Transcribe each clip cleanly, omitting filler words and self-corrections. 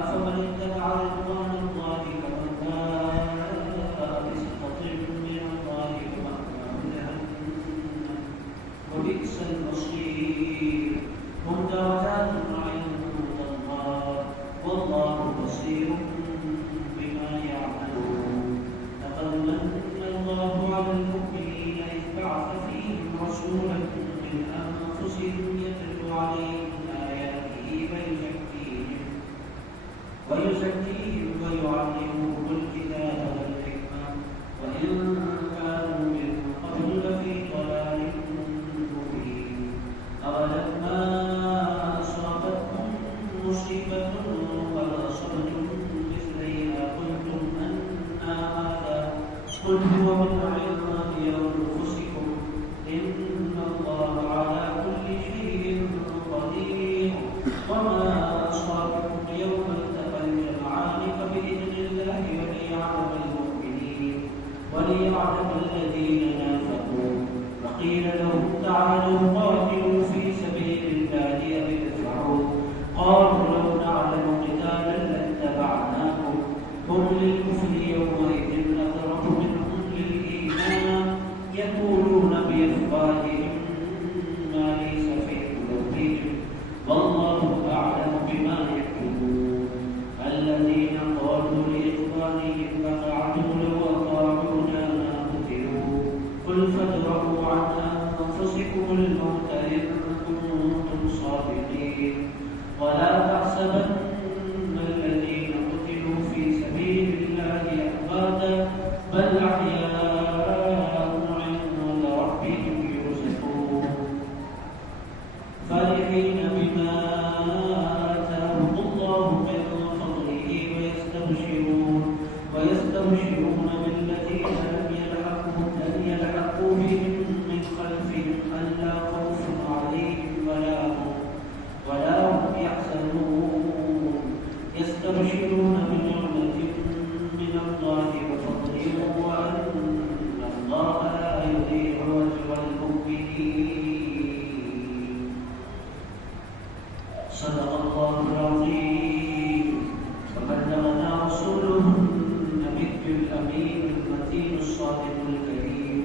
أفمن اتبع رضوان الله كمن باء بسخط من الله ومأواه جهنم وبئس المصير هم درجات عند الله والله بصير بما يعملون لقد من الله على المؤمنين إذ بعث فيهم رسولا من أنفسهم يتلو عليهم آياته ويزكيهم ويعلمهم الكتاب والحكمة وإن كانوا من قبل لفي ضلال مبين أولما أصابتكم مصيبة قد أصبتم مثليها قلتم أنى هذا قل هو من عند أنفسكم إن الله على كل شيء قدير وما أصابكم يوم التقى الجمعان فبإذن الله وليعلم المؤمنين وليعلم الذين نافقوا وقيل لهم تعالوا قاتلوا في سبيل الله أو ادفعوا قالوا لو نعلم قتالا لاتبعناكم هم للكفر يومئذ أقرب منهم للإيمان يقولون بأفواههم ما ليس في قلوبهم والله أعلم بما يكتبون الذين قالوا لإخوانهم فقعدوا لو أطاعونا ما قتلوا قل فادرءوا عن أنفسكم الموت إن كنتم صادقين ولا تحسبن الذين قتلوا في سبيل الله أمواتا بل أحياء عند ربهم يرزقون فرحين بما آتاهم الله من فضله ويستبشرون بالذين لم يلحقوا بهم من خلفهم ألا خوف عليهم ولا هم يحزنون يستبشرون بنعمة من الله وفضل وأن الله لا يضيع أجر المؤمنين صدق الله العظيم وبلغنا رسوله النبي الأمين المتين الصادق الكريم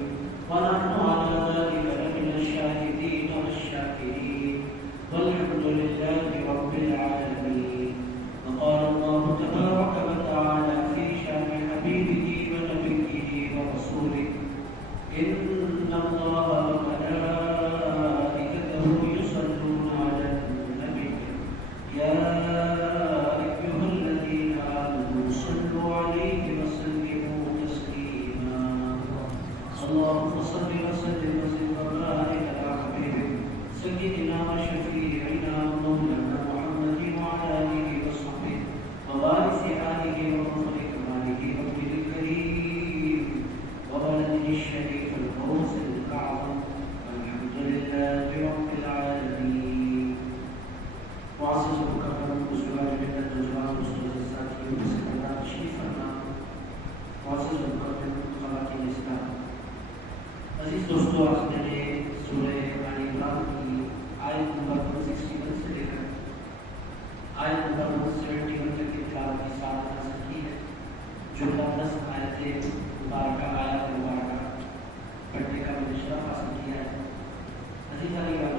ونحن على ذلك لمن الشاهدين والشاكرين والحمد لله رب العالمين وقال الله تبارك وتعالى في شان حبيبه ونبيه ورسوله إن الله وملائكته يصلون على النبي يا أيها الذين آمنوا صلوا عليه وسلموا تسليما اللهم صل وسلم وبارك على حبيبك سيدنا وشفيعنا مولانا محمد وعلى آله وصحبه ووارث آله وفضل كماله وابنه الكريم وولده الشريف الفوز الأعظم والحمد لله رب العالمين معزز المكرم وزواج من الزواج وصول الساتين وسكنات شريفنا معزز المكرم خواتین اسلام عزیز دوستو آج میں نے سورہ آل عمران کی آیت نمبر 161 سے لے کر آیت نمبر 171 تک کی تلاوت کی ساتھ حاصل کی ہے جملہ 10 آیتیں مبارکہ آیات مبارکہ پڑھنے کا میں نے شرف حاصل کیا ہے عزیز علی آپ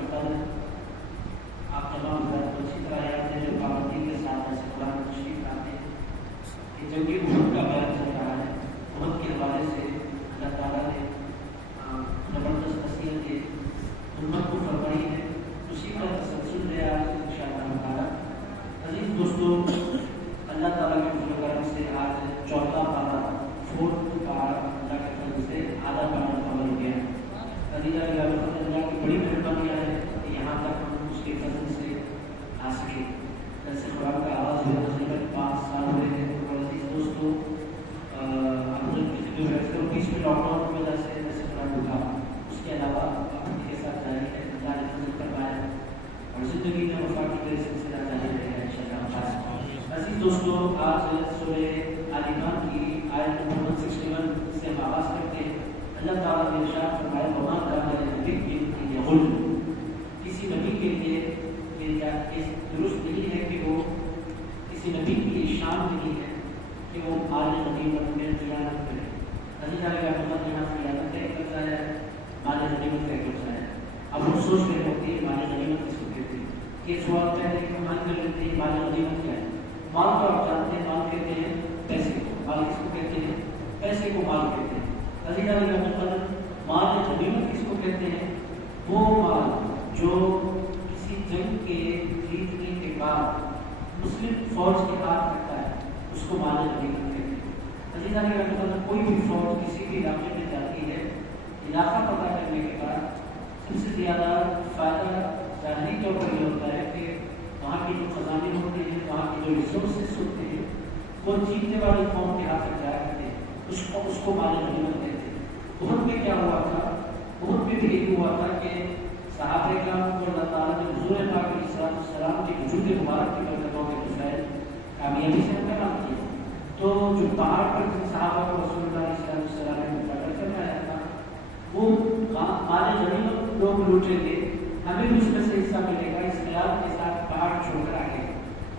تمام حضرات کو اچھی طرح یاد ہے جو پابندی کے ساتھ ایسے قرآن تشریف لاتے ہیں کہ جب کہ امت کا بیان چل رہا ہے امت کے حوالے سے اللہ تعالیٰ نے زبردست نصیحت کی امت کو فرمائی ہے اسی کا تسلسل ہے آج انشاءاللہ تعالیٰ عزیز دوستو اللہ تعالیٰ کے فضل و کرم سے آج چوتھا پارہ فورتھ پارہ اللہ کے فضل سے آدھا پارہ مکمل ہو گیا ہے عزیز اللہ کی بڑی مہربانی ہے کہ یہاں تک ہم اس کے فضل سے آ سکے جیسے قرآن کا آغاز ہوا تقریباً 5 سال ہوئے ہیں اور عزیز دوستو جو ہے بیچ میں لاک ڈاؤن کی وجہ سے جیسے قرآن رکا اس کے علاوہ اپنے کے ساتھ جاری ہے اللہ نے فضل کروایا اور زندگی میں وفا کی طرح سلسلہ جاری رہے گا انشاءاللہ عزیز دوستو آج سورہ آل عمران کی آیت نمبر 161 سے ہم آغاز کرتے ہیں اللہ تعالیٰ نے ارشاد فرمایا وما کان لنبی ان یغل کسی نبی کے لیے درست نہیں ہے کہ وہ کسی کسی نبی کی یہ شان نہیں ہے کہ وہ مال غنیمت میں خیانت کرے. عزیزان گرامی یہاں خیانت کا ایک لفظ ہے، مال غنیمت کا ایک لفظ ہے. اب ہم سوچ رہے ہوتے ہیں مال غنیمت کس کو کہتے ہیں. یہ سوال پہلے کہ ہم کر لیتے ہیں مال غنیمت کیا ہے. مال تو آپ جانتے ہیں، مال کہتے ہیں پیسے کو. مال کس کو کہتے ہیں؟ پیسے کو مال کہتے ہیں. عزیزان گرامی مال غنیمت کس کو کہتے ہیں؟ وہ مال جو کسی جنگ کے جیتنے کے بعد مسلم فوج کے ہاتھ رکھتا ہے، اس کو مال غنیمت کہتے ہیں. عزیزان گرامی کوئی بھی فوج کسی بھی علاقے میں جاتی ہے، علاقہ پتہ کرنے کے بعد سب سے زیادہ فائدہ ظاہری طور پر یہ ہوتا ہے کہ وہاں کے جو خزانے ہوتے ہیں، وہاں کے جو ریسورسز ہوتے ہیں، وہ جیتنے والی قوم کے ہاتھ تک جایا کرتے ہیں. اس کو مال غنیمت کہتے ہیں. احد میں کیا ہوا تھا؟ احد میں بھی یہی ہوا تھا کہ صحابہ کرام کو اللہ تعالیٰ نے حضور پاک علیہ السلام کے وجود مبارک کی برکتوں کے بجائے کامیابی سے انتقال کیا. تو جو پہاڑ پر جن صحابہ کو رسول اللہ علیہ السلام نے مقرر کروایا تھا، وہ مال غنیمت لوگ لوٹیں گے، ہمیں بھی اس میں سے حصہ ملے گا. اس خیال کے ساتھ پہاڑ چھوڑ کر آگے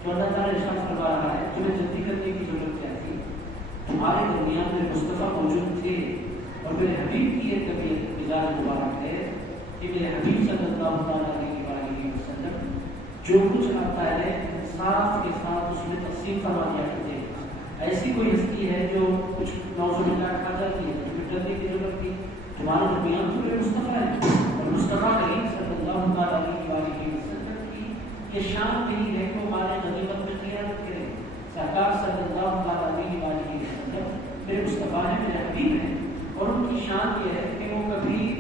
جو اللہ تعالیٰ ارشاد فرما رہا ہے، تمہیں جلدی کرنے کی ضرورت کیا تھی؟ تمہارے درمیان میں مصطفیٰ موجود تھے، اور میرے حبیب کی یہ طبیعت مزاج مبارک ہے کہ میرے حبیب صلی اللہ علیہ وسلم جو کچھ آتا ہے انصاف کے ساتھ اس میں تقسیم فرما دیا کرتے ہیں. ایسی کوئی ہستی ہے جو کچھ نوزوں کھا جاتی ہے، تو ڈرنے کی ضرورت تھی. تمہارے درمیان تو میرے مصطفیٰ ہے، اور مصطفیٰ کریم صلی اللہ علیہ وسلم کی یہ شان نہیں ہے کہ وہ مال غنیمت میں خیانت کرے. سرکار صلی اللہ علیہ وسلم میرے مصطفیٰ ہیں، میرے حبیب ہیں، اور ان کی شان یہ ہے کہ وہ کبھی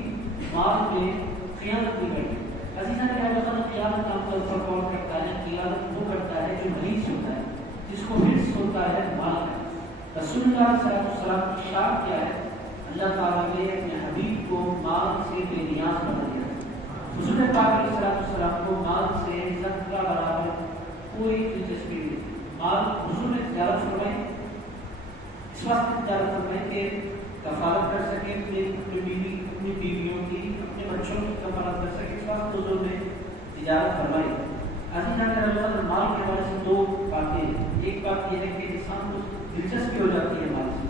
مال میں خیانت نہیں کرتے. عزیزان گرامی قیادت عام طور پر کون کرتا ہے؟ قیادت وہ کرتا ہے جو حریص ہوتا ہے، جس کو حرص ہوتا ہے مال کا. رسول اللہ صلی اللہ علیہ وسلم کی شان کیا ہے؟ اللہ تعالیٰ نے اپنے حبیب کو مال سے بے نیاز بنا دیا. حضور پاک علیہ السلام کو مال سے ذرہ برابر کوئی دلچسپی نہیں تھی. مال حضور نے تجارت فرمائی، اس واسطے تجارت فرمائی کہ کفالت کر سکے اپنی بیویوں کی، اپنے بچوں کی کفالت کر سکے. اس واسطے حضور نے تجارت فرمائی. عزیزان گرامی مال کے حوالے سے دو باتیں ہیں. ایک بات یہ ہے کہ انسان کو دلچسپی ہو جاتی ہے مال سے،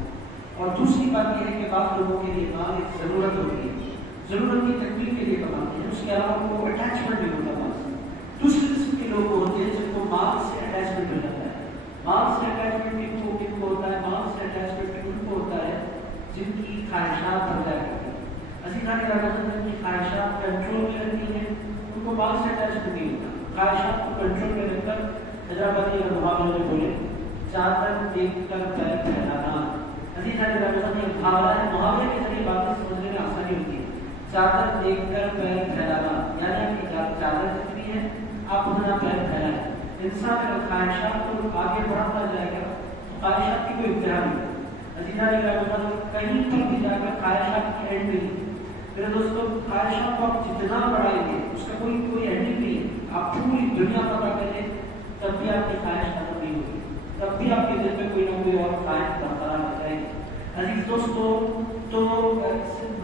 اور دوسری بات یہ ہے کہ بعض لوگوں کے لیے مال ایک ضرورت ہوتی ہے، ضرورت کی تکمیل کے لیے کماتے ہیں. اس کے علاوہ کو اٹیچمنٹ نہیں ہوتا مال سے. دوسری قسم کے لوگ ہوتے ہیں جن کو مال سے اٹیچمنٹ ہو جاتا ہے. مال سے اٹیچمنٹ کن کو ہوتا ہے؟ مال سے اٹیچمنٹ ان کو ہوتا ہے جن کی خواہشات بن جایا کرتی ہیں. عزیزان گرامی جن کی خواہشات کنٹرول میں رہتی ہیں ان کو مال سے اٹیچمنٹ نہیں ہوتا. خواہشات کو کنٹرول میں رہ کر حیدرآبادی محاورے میں بولے چادر دیکھ کر پیر پھیلانا. عزیزان گرامی یہ محاورہ ہے، محاورے کے ذریعے باتیں سمجھنے میں آسانی ہوتی ہے. چادر دیکھ کر پیر پھیلانا یعنی کہ چادر جتنی ہے آپ اتنا پیر پھیلائیں. انسان اگر خواہشات کو آگے بڑھاتا جائے گا تو خواہشات کی کوئی انتہا نہیں. عزیزان گرامی کہیں پر بھی جا کر خواہشات کی اینڈ نہیں. میرے دوستوں خواہشات کو آپ جتنا بڑھائیں گے اس کا کوئی اینڈنگ نہیں ہے. آپ پوری دنیا پتا کریں تب بھی آپ کی خواہش ختم نہیں ہوگی، تب بھی آپ کے دل میں کوئی نہ کوئی اور خواہش برقرار رہ جائے گی. عزیز دوستوں تو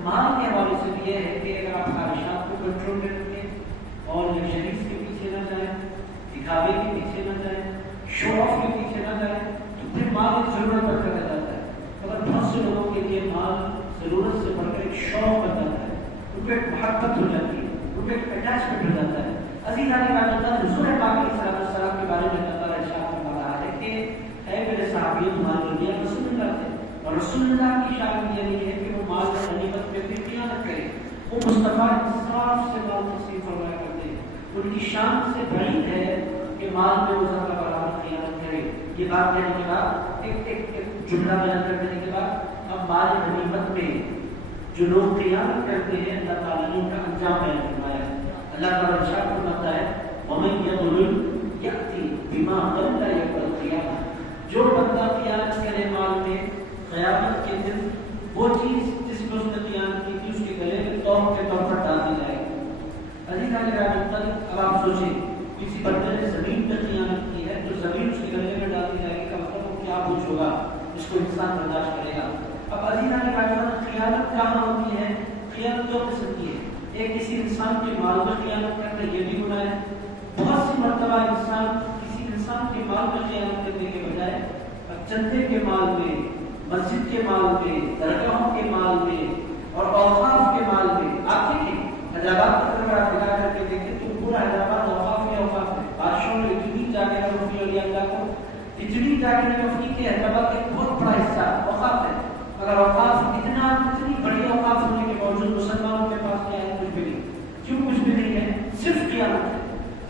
مال کے حوالے سے بھی یہ ہے کہ اگر آپ خواہشات کو کنٹرول میں رکھیں اور لگژریز کے پیچھے نہ جائیں، دکھاوے کے پیچھے نہ جائیں، شو آف کے پیچھے نہ جائیں، تو پھر مال ایک ضرورت بن کر رہ جاتا ہے. مگر بہت سے لوگوں کے لیے مال ضرورت سے بڑھ کر ایک شوق بن جاتا ہے، ان پہ ایک محبت ہو جاتی ہے، ان پہ ایک اٹیچمنٹ ہو جاتا ہے. عزیزان گرامی حضور پاک علیہ السلام کے بارے میں اللہ تعالیٰ ارشاد فرما رہا ہے کہ اے میرے صحابی تمہارے درمیان رسول اللہ تھے، اور رسول اللہ کی شان یہ نہیں ہے کہ وہ مال غنیمت میں پھر خیانت کرے. وہ مصطفیٰ انصاف سے مال تقسیم فرمایا کرتے ہیں. ان کی شان سے بعید ہے کہ مال میں وہ ذرہ برابر خیانت کرے. یہ بات کہنے کے بعد ایک جملہ بیان کر دینے کے بعد اب مال غنیمت میں جو لوگ خیانت کرتے ہیں اللہ تعالیٰ نے ان کا انجام بیان فرمایا. اللہ تعالیٰ ارشاد فرماتا ہے وَمَن يَغْلُلْ يَأْتِ بِمَا غَلَّ يَوْمَ الْقِيَامَةِ. جو بندہ خیانت کرے مال میں قیامت کے دن وہ چیز جس میں اس نے خیانت کی تھی اس کے گلے میں توق کے طور پر ڈال دی جائے گی. عزیزان گرامی اب آپ سوچیں کسی بندے نے زمین پہ خیانت کی ہے تو زمین اس کے گلے میں ڈال دی جائے گی کا مطلب وہ کیا کچھ ہوگا اس کو انسان برداشت کرے گا. اب عزیزان گرامی خیانت کہاں ہوتی ہے؟ خیانت دو قسم کی ہے. ایک کسی انسان کے مال میں خیانت کرنا یہ بھی گناہ ہے. بہت سی مرتبہ کسی انسان انسان کے مال میں خیانت کرنے کے بجائے چندے کے مال میں، مسجد کے مال میں، درگاہوں کے مال میں اور اوقاف کے مال میں، آپ دیکھیں حیدرآباد کا اگر آپ دکھا کر کے دیکھیں تو پورا حیدرآباد اوقاف کے اوقاف ہے. بادشاہوں نے اتنی جاگیر مفتی علی اللہ کو اتنی جاگیر مفتی کے حیدرآباد کا ایک بہت بڑا حصہ اوقاف ہے. اگر اوقاف اتنی بڑی اوقاف ہونے کے باوجود مسلمانوں کے پاس کیا ہے؟ کچھ بھی نہیں. کیوں کچھ بھی نہیں ہے؟ صرف قیامت ہے.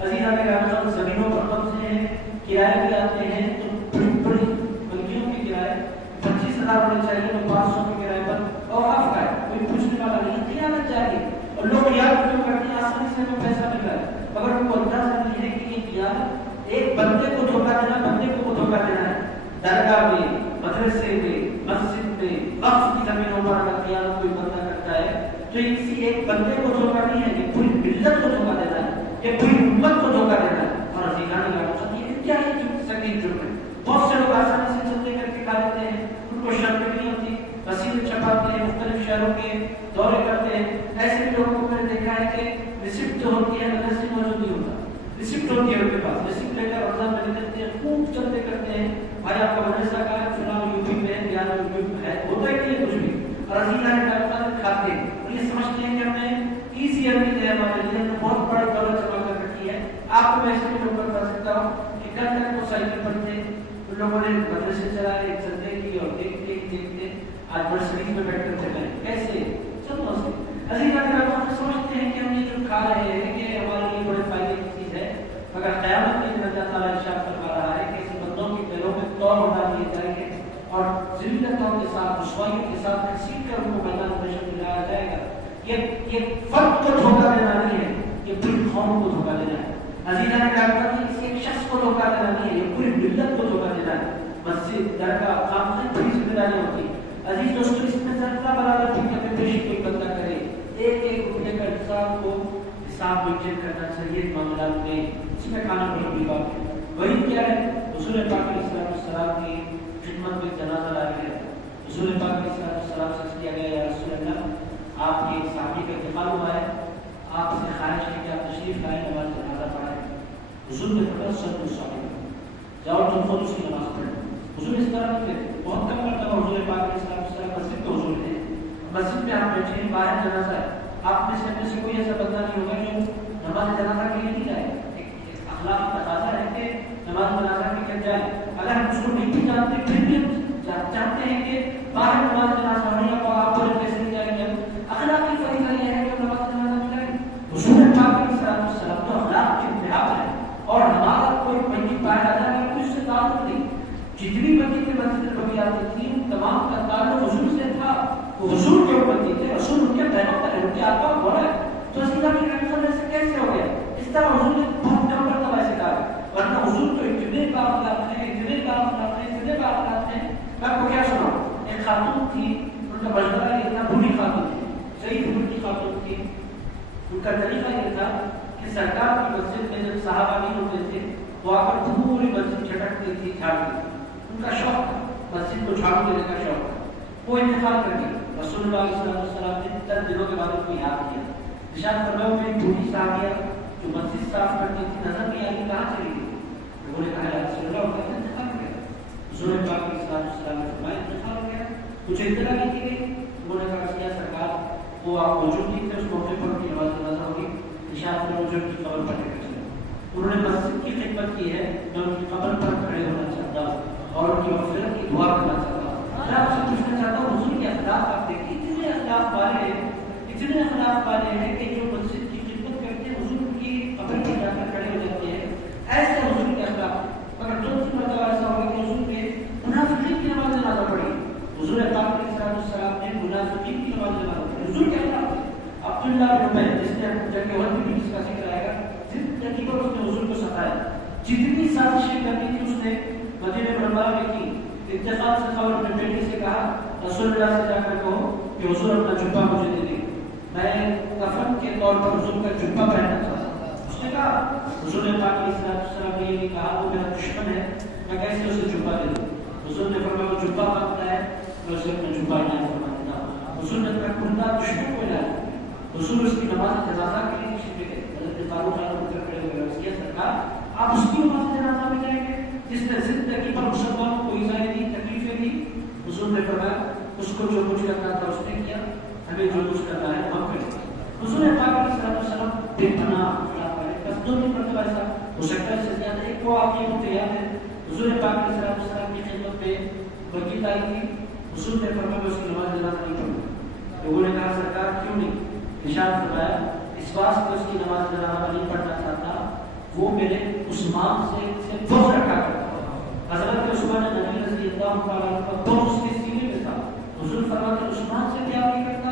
عزیزان کرام زمینوں پر قبضے ہیں، کرائے بھی آتے ہیں تو بڑی بلکیوں کے کرائے 25,000 ہونے چاہیے تو 500 کے کرائے پر اوقاف کا ہے، کوئی پوچھنے والا نہیں. قیامت چاہیے اور لوگ یاد کیوں کرتے ہیں؟ آسانی سے ہمیں پیسہ مل رہا ہے مگر ان کو اندازہ نہیں ہے کہ یہ قیامت ایک بندے کو دھوکہ دینا، بندے کو دھوکہ دینا ہے. درگاہ میں، مدرسے میں، مسجد میں، وقف کی زمینوں پر اگر قیامت کوئی بندہ کرتا ہے تو یہ کسی ایک بندے کو دھوکہ نہیں ہے، یہ پوری ملت کو دھوکہ دینا ہے، یہ پوری امت کو دھوکہ دینا ہے. اور عزیزان کرام یہ انتہائی سنگین جرم ہے. بہت سے لوگ آسانی سے چلتے کر کے کھا لیتے ہیں، ان کو شرم بھی نہیں ہوتی، رسید چھپاتے ہیں، مختلف شہروں کے دورے کرتے ہیں. ایسے بھی لوگوں کو میں نے دیکھا ہے کہ ریسپٹ جو ہوتی ہے مدرسے میں موجود نہیں ہوتا، ریسپٹ ہوتی ہے ان کے پاس، ریسپٹ لے کر رمضان میں نکلتے ہیں، خوب چلتے کرتے ہیں. بھائی آپ کا مدرسہ کا ہے فلاں یو پی میں ہے، بہار میں یو پی ہے، ہوتا ہی نہیں ہے کچھ بھی. اور عزیزان کرام کھاتے ہیں اور یہ سمجھتے ہیں کہ ہم نے ایزی ارننگ ہے، ہمارے لیے ہم نے بہت بڑی دولت جمع کر رکھی ہے. آپ کو میں ایسے بھی لوگ بتا سکتا ہوں کہ کل تک وہ سائیکل پر تھے، ان لوگوں نے مدرسے چلائے، چلتے کی اور دیکھتے دیکھتے آج مرسڈیز میں بیٹھ کر چلائے. کیسے چلو سے عزیزان کرام سمجھتے ہیں کہ ہم یہ جو کھا رہے ہیں کہ ہمارے لیے بڑے فائدے کی چیز ہے، مگر قیامت کے دن اللہ تعالیٰ ارشاد فرما رہا ہے کہ ایسے بندوں کے پیروں میں طور اٹھا دیے جائیں گے اور ذلتوں کے ساتھ، رسوائیوں کے ساتھ گھسیٹ کر ان کو میدان محشر میں لایا جائے گا. یہ فرد کو دھوکہ دینا نہیں ہے، یہ پوری قوم کو دھوکہ دینا ہے. عزیزان کرام کسی ایک شخص کو دھوکہ دینا نہیں ہے، یہ پوری ملت کو دھوکہ دینا ہے. مسجد، درگاہ، خام میں بڑی ذمہ داری ہوتی ہے. عزیز دوستو اس میں ذرا برابر بھی کبھی پیشی کوئی بندہ کرے، ایک ایک روپے کا حساب کو حساب مینٹین کرنا چاہیے معاملات میں. اس میں کھانا بڑی بڑی بات ہے. وہی کیا ہے؟ حضور پاک علیہ السلام کی خدمت میں جنازہ لایا گیا. حضور پاک علیہ السلام سے کیا گیا یا رسول اللہ آپ کے صحابی کا انتقال ہوا ہے، آپ سے خواہش ہے کہ آپ تشریف لائیں، نماز جنازہ پڑھائیں. حضور نے فرمایا صلوا صالح، جاؤ تم خود اس کی نماز پڑھو. حضور اس طرح نہیں کہتے. بہت کم مرتبہ حضور پاک علیہ السلام مسجد میں حضور تھے، مسجد میں آپ بیٹھے ہیں، باہر جنازہ ہے، آپ میں سے کوئی ایسا بندہ نہیں ہوگا جو نماز جنازہ کے لیے نہیں جائے. اخلاق تقاضا ہے کہ نماز جنازہ کے لیے جائیں. اگر ہم اس کو نہیں بھی جانتے پھر بھی چاہتے ہیں کہ باہر نماز جنازہ ہونے یا آپ بولے کیسے نہیں جائیں گے. اخلاقی فریضہ یہ ہے کہ نماز جنازہ میں جائیں. حضور پاک علیہ السلام تو اخلاق کے انتہا ہے اور ہمارا کوئی پنجی پایا جاتا ہے کوئی اس سے تعلق نہیں. جتنی مسجد میں مسجد نبوی آتی تھی تمام کا تعلق حضور سے تھا. وہ حضور کے اوپر تھے، رسول ان کے پیغمبر ہیں، ان کے آقا ہو رہا ہے. تو عزیزاں کی رحمت سے کیسے ہو گیا؟ اس طرح حضور نے بہت کم مرتبہ ایسے کہا، ورنہ حضور تو اتنے باخلاق ہیں، اتنے باخلاق ہیں، اتنے باخلاق ہیں. میں آپ کو کیا سناؤں؟ ایک خاتون تھی، ان کا مشورہ یہ تھا، بوڑھی خاتون تھی، صحیح عمر کی خاتون تھی. ان کا طریقہ یہ تھا کہ سرکار کی مسجد میں جب صحابہ نہیں ہوتے تھے وہ آ کر پوری مسجد جھٹکتی تھی، جھاڑتی تھی. ان کا شوق تھا، مسجد کو جھاڑو دینے کا شوق تھا. وہ انتقال کر گئی. رسول اللہ صلی اللہ علیہ وسلم نے چند دنوں کے بعد ان کو یاد کیا. ارشاد فرمایا میری بوڑھی صحابیہ جو مسجد صاف کرتی تھی نظر نہیں آئی، کہاں چلی گئی؟ انہوں نے کہا یا رسول اللہ ان کا انتقال ہو گیا. حضور پاک علیہ السلام نے فرمایا انتقال ہو گیا، کچھ اطلاع نہیں کی گئی. انہوں نے کہا کیا سرکار وہ آپ موجود نہیں تھے اس موقع پر کی نماز جنازہ ہوگی. ارشاد فرمایا جو کی قبر پر لے کر چلو. انہوں نے مسجد کی خدمت کی ہے، میں ان کی قبر پر کھڑے ہونا چاہتا ہوں اور ان کی مغفرت کی دعا کرنا چاہتا ہوں. میں آپ سے پوچھنا چاہتا ہوں حضور کے اخلاق آپ دیکھیں، اتنے اخلاق والے ہیں، اتنے اخلاق والے ہیں کہ جو مسجد کی خدمت کرتے ہیں حضور کی قبر پر جا کر کھڑے ہو جاتے ہیں. ایسے حضور کے اخلاق. مگر 2-3 مرتبہ ایسا ہوگا کہ حضور نے منافقین کی نماز جنازہ پڑھی. حضور پاک علیہ السلام نے منافقین کی نماز جنازہ پڑھی. حضور کے اخلاق تھے. عبداللہ بن ابی جس نے جنگ احد میں جس کا ذکر آئے گا، زندگی پر اس نے حضور کو ستایا. جتنی سازشیں کرنی تھی اس نے مدینہ منورہ میں کی. انتقال سے خبر اپنے بیٹے سے کہا رسول اللہ سے جا کر کہو کہ حضور اپنا جبہ مجھے دے دیں، میں کفن کے طور پر حضور کا جبہ پہننا چاہتا ہوں. اس نے کہا حضور پاک علیہ السلام نے یہ نہیں کہا وہ میرا دشمن ہے، میں کیسے اسے جبہ دے دوں. حضور نے فرمایا وہ جبہ مانگتا ہے میں اسے اپنا جبہ عنایت فرما دیتا ہوں. حضور نے اپنا کندہ دشمن کو لایا. حضور اس کی نماز جنازہ کے لیے تشریف لے گئے. حضرت فاروق اعظم کھڑے ہوئے اس کی سرکار آپ اس کی نماز جنازہ میں جائیں گے؟ جس نے زندگی پر مسلمانوں کو ایذائیں دی، تکلیفیں دی، حضور نے فرمایا اس کو جو کچھ کرنا تھا اس نے کیا، ہمیں جو کچھ کرنا ہے ہم کریں۔ حضور پاک علیہ الصلوۃ والسلام بے پناہ بس 2 مرتبہ ایسا ہو سکتا ہے سے زیادہ، ایک وہ آپ کو یاد ہے حضور پاک علیہ الصلوۃ والسلام کی خدمت پہ بقیت آئی تھی، حضور نے فرمایا اس کی نماز جنازہ نہیں پڑھی۔ لوگوں نے کہا سرکار کیوں نہیں؟ ارشاد فرمایا اس واسطے اس کی نماز جنازہ نہیں پڑھنا چاہتا، وہ میرے عثمان سے بغض رکھا کرتا تھا۔ حضرت عثمان نبی رضی اللہ تعالیٰ عنہ کا بغض اس کے سینے میں تھا۔ حضور فرماتے عثمان سے پیار نہیں کرتا،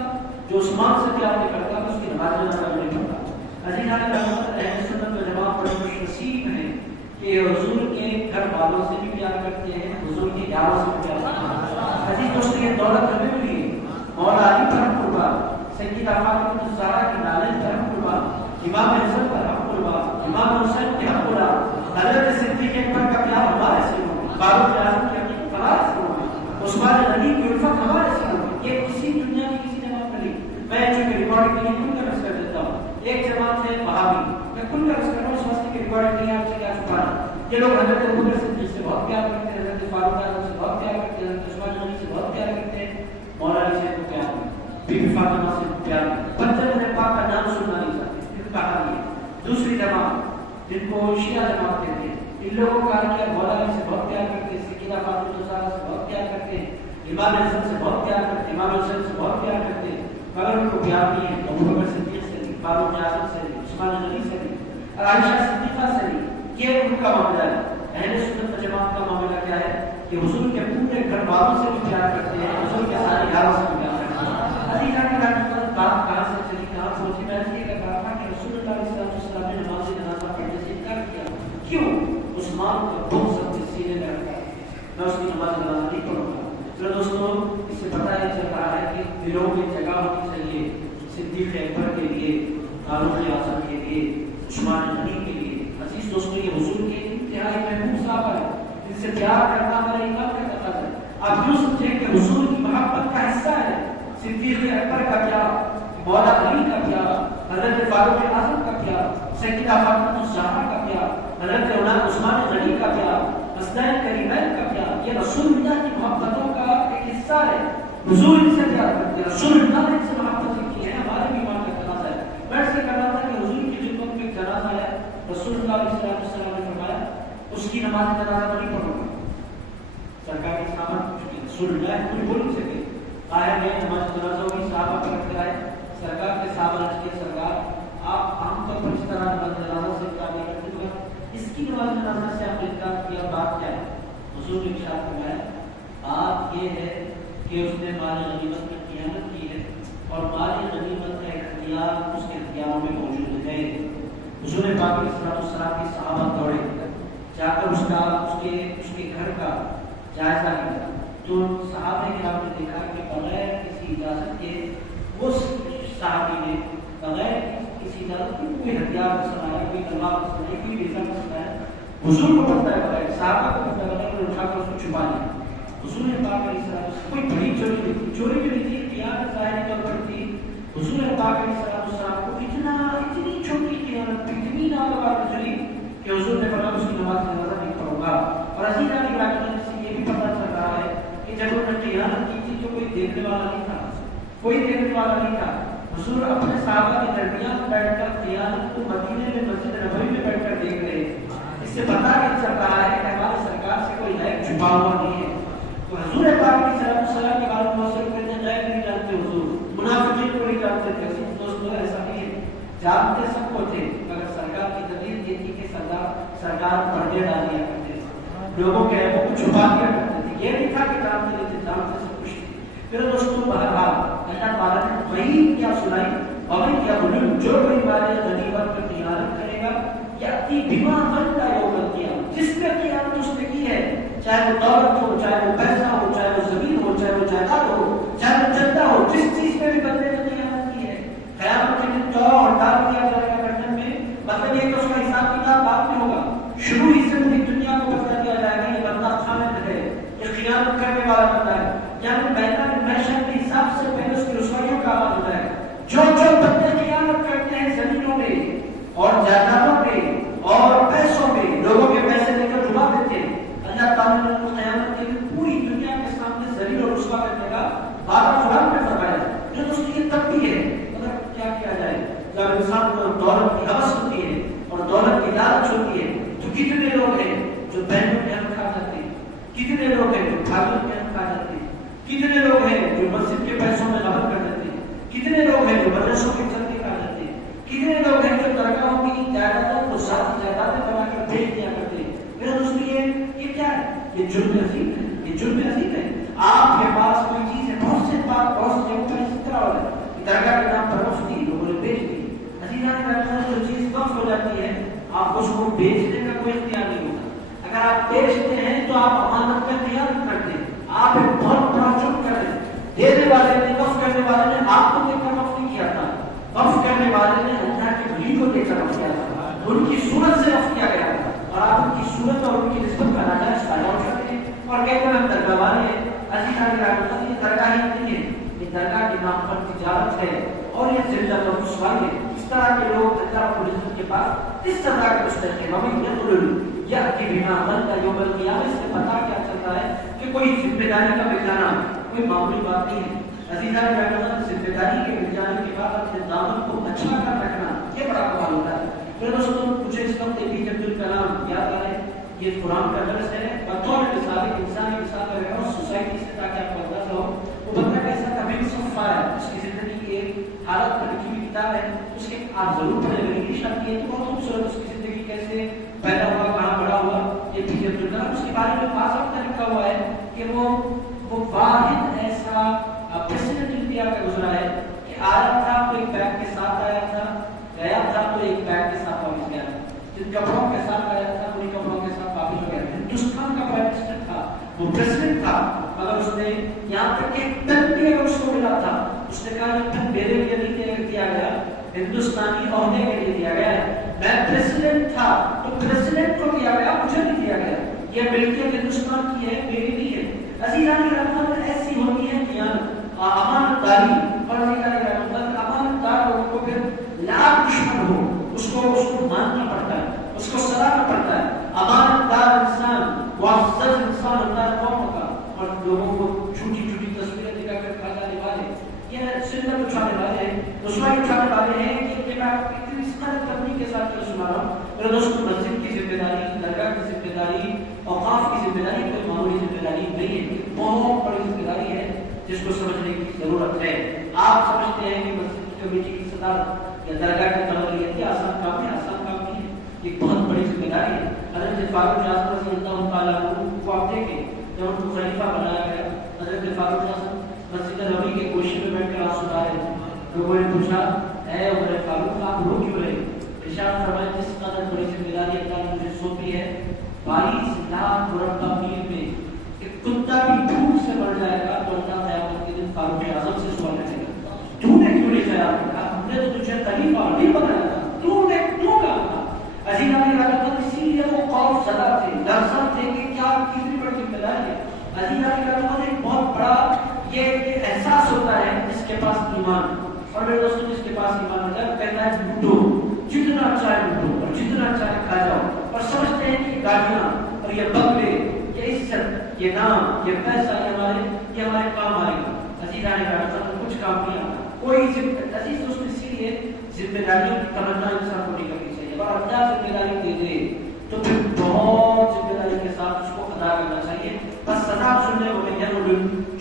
جو عثمان سے پیار نہیں کرتا اس کی نماز جنازہ نہیں پڑھتا۔ عزیزان رحمت اہل سنت و جماعت بڑے خوش نصیب ہیں کہ حضور کے گھر والوں سے بھی پیار کرتے ہیں، حضور کی یاروں سے بھی پیار کرتے ہیں۔ عزیز دوستو یہ دولت ہمیں ملی ہے، مولا علی پر ہم قربان، سیدہ فاطمہ الزہرا کی نالے پر ہم قربان، امام حسن پر ہم قربان، امام حسین کے ہم قربان، حضرت صدیق اکبر کا پیار ہمارے سے ہو، فاروق اعظم کی حقیقت ہمارے سے ہو، عثمان غنی کی الفت ہمارے سے ہو۔ یہ کسی دنیا کی کسی جماعت میں نہیں۔ میں چونکہ ریکارڈنگ کے لیے کھل کر رس کر دیتا ہوں، ایک جماعت ہے وہابی، میں کھل کر رس کر رہا ہوں اس واسطے کی ریکارڈنگ نہیں آپ سے کیا چھپانا۔ یہ لوگ حضرت ابوبکر صدیق سے بہت پیار کرتے ہیں، حضرت فاروق اعظم سے بہت پیار کرتے ہیں، حضرت عثمان غنی سے بہت پیار کرتے ہیں، مولا علی سے کو پیار کرتے ہیں، بی بی فاطمہ سے پیار کرتے ہیں، بچے میں پاک کا نام سننا نہیں چاہتے، ان کا حال یہ۔ دوسری جماعت جن کو شیعہ جماعت کہتے ہیں، ان لوگوں کا کیا مولا علی سے بہت پیار کرتے ہیں، سیدہ فاطمہ الزہرا سے بہت پیار کرتے ہیں، امام حسن سے بہت پیار کرتے ہیں، امام حسین سے بہت پیار کرتے ہیں، مگر ان کو پیار نہیں ہے ابوبکر صدیق سے نہیں، فاروق اعظم سے نہیں، عثمان غنی سے نہیں، عائشہ صدیقہ سے نہیں۔ یہ ان کا معاملہ ہے۔ اہل سنت جماعت کا معاملہ کیا ہے کہ حضور کے پورے گھر والوں سے بھی پیار کرتے ہیں، حضور کے سارے یاروں سے بھی پیار کرتے ہیں۔ عزیزان بات کہاں سے چلی کہاں پہنچی؟ میں نے یہ کہا تھا کہ رسول اللہ علیہ السلام نے نماز جنازہ پڑھنے سے انکار کیا، کیوں؟ عثمان کا بغض اپنے سینے میں رکھا ہے، میں اس کی نماز جنازہ نہیں پڑھوں گا۔ تو دوستوں اس سے پتہ یہ چل رہا ہے کہ دلوں میں جگہ ہونی چاہیے صدیق اکبر کے لیے، فاروق اعظم کے لیے، عثمان غنی کے لیے۔ عزیز دوستوں یہ حضور کے انتہائی محبوب صحابہ ہے، جن سے پیار کرنا ہمارا ایمان کا تقاضا ہے۔ آپ یوں سمجھیں کہ حضور کی محبت کا حصہ ہے صدیق اکبر کا پیار، مولا علی کا پیار، حضرت فاروق اعظم کا پیار، سیدہ فاطمہ الزہرا کا پیار، حضرت عثمان غنی کا پیار، حسنین کریمین کا پیار۔ یہ رسول اللہ کی محبتوں کا ایک حصہ ہے۔ حضور ان سے پیار کرتے ہیں، رسول اللہ نے ان سے محبت کی ہے، ہمارے بھی ایمان کا تقاضا ہے۔ میں سے کہا تھا کہ حضور کی خدمت میں ایک جنازہ ہے، رسول اللہ علیہ السلام نے فرمایا اس کی نماز جنازہ نہیں پڑھوں گا۔ سرکار کی صحابہ رسول اللہ کچھ بول نہیں سکے، آیا میں نماز جنازہ ہوگی، صحابہ پر رکھ آئے، سرکار کے صحابہ رکھ کے سرکار آپ عام طور پر اس طرح نماز جنازہ سے انکار نہیں کرتے ہیں، اس کی نماز جنازہ سے آپ نے انکار کیا، بات کیا ہے؟ حضور نے ارشاد فرمایا بات یہ ہے کہ اس نے مال غنیمت میں خیانت کی ہے اور مال غنیمت کا اختیار اس کے اختیاروں میں موجود ہے۔ حضور پاک علیہ السلام کے صحابہ دوڑے جا کر اس کے گھر کا جائزہ لیا، تو صحابہ کرام نے دیکھا کہ بغیر کسی اجازت کے اس صحابی نے بغیر کسی اجازت کے کوئی ہتھیار پسند آیا، کوئی تلوار پسند آئی، کوئی ریزہ پسند آیا، حضور کو پتہ ہے بغیر، صحابہ کو پتہ ہے بغیر، اٹھا کر اس کو چھپا لیا۔ حضور پاک علیہ السلام کوئی بڑی چوری نہیں تھی، چوری بھی نہیں تھی، قیادت ظاہری طور پر تھی۔ حضور پاک علیہ السلام کو اتنی چھوٹی قیادت، اتنی ناگوار گزری کہ حضور نے فرمایا اس کی نماز جنازہ نہیں پڑھوں گا۔ اور عزیزان گرامی سے یہ بھی پتہ چل رہا ہے کہ جب انہوں نے قیادت کی تھی تو کوئی دیکھنے والا نہیں تھا، کوئی دیکھنے والا نہیں تھا۔ حضور اپنے صحابہ کے درمیان بیٹھ کر قیادت کو مدینے میں مسجد نبوی میں بیٹھ کر دیکھ رہے ہیں۔ اس سے پتہ چل رہا ہے کہ ہمارے سرکار سے کوئی غیب چھپا ہوا نہیں ہے۔ تو حضور پاک علیہ السلام کے بارے میں موصول کرتے ہیں غیب نہیں جانتے، حضور منافقین کو نہیں جانتے تھے۔ دوستوں ایسا نہیں ہے، جانتے سب کو تھے، مگر سرکار کی طبیعت یہ تھی کہ سرکار پردے ڈال دیا کرتے تھے، لوگوں کے عیبوں کو چھپا دیا کرتے تھے۔ یہ نہیں تھا کہ جانتے تھے، جانتے سب کچھ تھے۔ پھر دوستوں بہرحال اللہ تعالیٰ نے وہی کیا سنائی، وہی کیا بولی، جو کوئی مال غنیمت پر خیانت کرے گا یاتی بما من کا یوم القیامہ، جس پہ خیانت اس نے کی ہے، چاہے وہ دولت ہو، چاہے وہ پیسہ ہو، چاہے وہ زمین ہو، چاہے وہ جائیداد ہو، چاہے وہ جدہ ہو، جس چیز پہ بھی بندے نے خیانت کی ہے، قیامت کے دن تو اور ڈال دیا جائے گا گردن میں۔ مطلب یہ کہ اس کا حساب کتاب بعد میں ہوگا، شروع ہی سے پوری دنیا کو بتا دیا جائے گا یہ بندہ خامد ہے، یہ خیانت کرنے والا بندہ ہے، یعنی میدان محشر کے حساب سے پہلے اس کی رسوائیوں کا آغاز ہوتا ہے۔ جو بندے خیانت کرتے ہیں زمینوں میں اور جائیدادوں پہ اور پیسوں پہ، لوگوں کے پیسے لے کر ڈبا دیتے ہیں، نے قیامت کے دن پوری دنیا کے سامنے ذلیل اور رسوا کرنے کا وعدہ قرآن میں فرمایا ہے. جو دوستوں یہ تب بھی ہے مگر کیا کیا جائے جب انسان کو دولت کی ہوس ہوتی ہے اور دولت کی لالچ ہوتی ہے تو کتنے لوگ ہیں جو بہنوں کے حق کھا جاتے ہیں, کتنے لوگ ہیں جو بھائیوں کے حق کھا جاتے ہیں, کتنے لوگ ہیں جو مسجد کے پیسوں میں غبن کر دیتے ہیں, کتنے لوگ ہیں جو مدرسوں کے چندے کھا جاتے ہیں, کتنے لوگ ہیں جو درگاہوں کی جائیدادوں کو ذاتی جائیدادیں بنا کر بیچ دیا کرتے ہیں. میرے دوستوں یہ کیا ہے؟ یہ جرم عظیم ہے, یہ جرم عظیم ہے. آپ کے پاس کوئی چیز ہے, بہت سے جگہوں پر اسی طرح ہو رہا ہے, درگاہ کے نام پر وقف دی, لوگوں نے بیچ دی. عزیزان جو چیز وقف ہو جاتی ہے آپ اس کو بیچنے کا کوئی اختیار نہیں ہوتا. اگر آپ بیچتے ہیں تو آپ امانت کا خیانت کرتے ہیں, آپ ایک بہت بڑا جرم کر رہے ہیں. دینے والے نے, وقف کرنے والے نے آپ کو دیکھ کر وقف نہیں کیا تھا, وقف کرنے والے نے اللہ کے ولی کو دیکھ کر وقف کیا تھا, ان کی صورت سے وقف کیا گیا تھا, اور آپ ان کی صورت اور ان کی نسبت کا ناجائز فائدہ اٹھاتے ہیں اور کہتے ہیں ہم درگاہ والے ہیں. عزیزان یہ درگاہ ہی نہیں ہے, یہ درگاہ کے نام پر تجارت ہے اور یہ ذلت اور رسوائی ہے. اس طرح کے لوگ اللہ رب العزت کے پاس اس سزا کے مستحق ہیں. ومن یقتل یأتی بما عمل یوم القیامہ, اس سے پتہ کیا چلتا ہے کہ کوئی ذمہ داری کا مل جانا کوئی معمولی بات نہیں ہے. عزیزان ذمہ داری کے مل جانے کے بعد اپنے دامن کو اچھا کر رکھنا یہ بڑا کمال ہوتا ہے. میرے دوستوں مجھے اس وقت اے پی جے عبد الکلام یاد آ رہے ہیں. یہ قرآن کا درس ہے, بطور مثال انسانی مثال کر رہا ہوں سوسائٹی سے تاکہ آپ کو اندازہ ہو. وہ بندہ کیسا تھا, بن صفا ہے, اس کی زندگی کی ایک حالت پر لکھی ہوئی کتاب ہے, اس کے آپ ضرور پڑھیں. میری انگلش آتی ہے تو بہت خوبصورت اس کی زندگی کیسے پیدا ہوا, کہاں بڑا ہوا, یہ پی جے عبد الکلام. اس کے بارے میں باضابطہ لکھا ہوا ہے کہ وہ واحد ایسا پریزیڈنٹ انڈیا کا گزرا ہے کہ آیا تھا تو ایک بیگ کے ساتھ آیا تھا, گیا تھا تو ایک بیگ کے ساتھ واپس گیا تھا, جن کپڑوں کے ساتھ آیا تھا انہیں کپڑوں کے ساتھ واپس ہو گیا تھا. ہندوستان کا پرائم منسٹر تھا, وہ پریزیڈنٹ تھا, مگر اس نے یہاں تک کہ پن بھی اگر اس کو ملا تھا اس نے کہا یہ پن میرے لیے نہیں دیا گیا, ہندوستانی عہدے کے لیے دیا گیا ہے. میں پریزیڈنٹ تھا تو پریزیڈنٹ کو دیا گیا, مجھے نہیں دیا گیا. یہ ملکیت ہندوستان کی ہے, میری نہیں ہے. عزیزان کرام ایسی ہوتی ہے خیانت, امانت داری, اور امانت دار لوگوں کو پھر لاکھ دشمن ہو اس کو ماننا پڑتا ہے, اس کو سلانا پڑتا ہے. امانت دار انسان معزز انسان ہوتا ہے قوم کا, اور لوگوں کو جھوٹی جھوٹی تصویریں دکھا کر کھا جانے والے, یہ سنت اٹھانے والے ہیں, رسوائی اٹھانے والے ہیں. کہ میں آپ کو اتنی سخت تبلیغ کے ساتھ سنا رہا ہوں. میرے دوستوں مسجد کی ذمہ داری, درگاہ کی ذمہ داری, اوقاف کی ذمہ داری کوئی معمولی ذمہ داری نہیں ہے, یہ بہت بڑی ذمہ داری ہے جس کو سمجھنے کی ضرورت ہے. آپ سمجھتے ہیں کہ مسجد کی کمیٹی کی صدارت یا درگاہ کی تربیت یہ آسان کام ہے, آسان کام نہیں ہے, یہ بہت بڑی ذمہ داری ہے. حضرت فاروق اعظم رضی اللہ تعالیٰ عنہ کو آپ دیکھیں جب ان کو خلیفہ بنایا گیا, حضرت فاروق اعظم مسجد نبوی کے گوشے میں بیٹھ کر آنسو ڈال رہے تھے. لوگوں نے پوچھا اے عمر فاروق آپ رو کیوں رہے؟ ارشاد فرمایا جس قدر بڑی ذمہ داری اللہ نے مجھے سونپی ہے, 22 لاکھ مربع میل میں ایک کتا بھی دھوپ سے مر جائے گا تو اللہ قیامت کے دن فاروق اعظم سے سوال کرے گا تو نے کیوں نہیں خیال رکھا, ہم نے تو تجھے خلیفہ نہیں بنایا تھا, تو نے کیوں کہا تھا. عزیزان کرام اسی لیے وہ خوف زدہ تھے, لرزاں تھے کہ کیا کتنی بڑی ذمہ داری ہے. عزیزان کرام ایک بہت بڑا یہ احساس ہوتا ہے جس کے پاس ایمان, اور میرے دوستوں جس کے پاس ایمان ہوتا ہے کہتا ہے لوٹو, جتنا چاہے لوٹو اور جتنا چاہے کھا جاؤ, اور سمجھتے ہیں کہ گاڑیاں اور یہ بنگلے, یہ عزت, یہ نام, یہ پیسہ یہ ہمارے کام آئے گا. عزیزان کرام کچھ کام نہیں آتا کوئی عزیز دوست. اسی لیے ذمہ داریوں کی تمنا انسان کو نہیں کرنی چاہیے, اور اللہ ذمہ داری دے دے تو پھر بہت ذمہ داری کے ساتھ اس کو ادا کرنا چاہیے. بس سزا سننے کو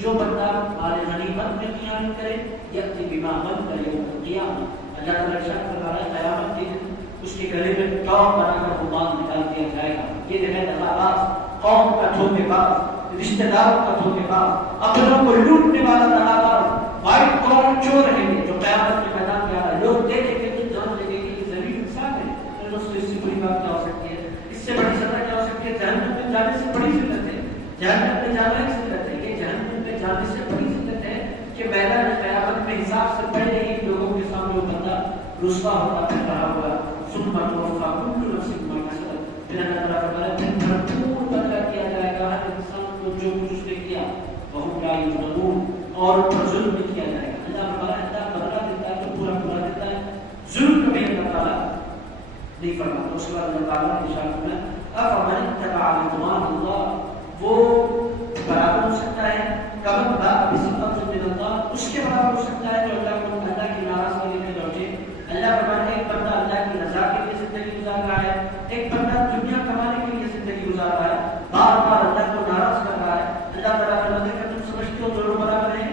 جو بندہ مال غنیمت میں خیانت کرے یأتی بما عمل کرے قیامت, اللہ تعالیٰ ارشاد فرما رہا ہے قیامت کے دن اس کے گلے میں ٹوپ بنا کر رومال نکال دیا جائے گا. یہ ہے دغاباز, قوم کا دھوکے باز, رشتہ داروں کا دھوکے باز, اپنوں کو لوٹنے والا دغاباز, وائٹ کالر چور رہیں گے جو قیامت کے میدان میں آ رہا ہے. لوگ دیکھیں گے تو جان لیں گے کہ یہ ضروری انسان ہے. دوستوں اس سے بڑی بات کیا ہو سکتی ہے, اس سے بڑی سزا کیا ہو سکتی ہے؟ جہنم میں جانے سے بڑی ذلت ہے, جہنم میں جانا ایک ذلت ہے. یہ جہنم میں جانے سے بڑی ذلت ہے کہ میدان قیامت میں حساب سے پہلے ہی لوگوں کے سامنے وہ بندہ رسوا ہوتا پھر رہا ہوا. ثم توفى كل نفس ما كسبت, پھر اللہ تعالیٰ فرماتا ہے پھر بھرپور بدلہ کیا جائے گا ہر انسان کو جو کچھ اس نے کیا. وهم لا يظلمون, اور پر ظلم نہیں کیا جائے گا. اللہ فرماتا ہے بدلہ دیتا ہے تو پورا پورا دیتا ہے, ظلم کبھی اللہ تعالیٰ نہیں فرماتا. اس کے بعد اللہ تعالیٰ نے ارشاد فرمایا افمن اتبع رضوان اللہ, وہ برابر ہو سکتا ہے کم اس کے برابر ہو سکتا ہے جو اللہ کی ناراضگی میں لوٹے. اللہ فرماتا ہے ایک بندہ اللہ کی رضا کے لیے زندگی گزار رہا ہے, ایک بندہ دنیا کمانے کے لیے زندگی گزار رہا ہے, بار بار اللہ کو ناراض کر رہا ہے. اللہ تعالیٰ فرماتا ہے کہ تم سمجھتے ہو دونوں برابر ہیں؟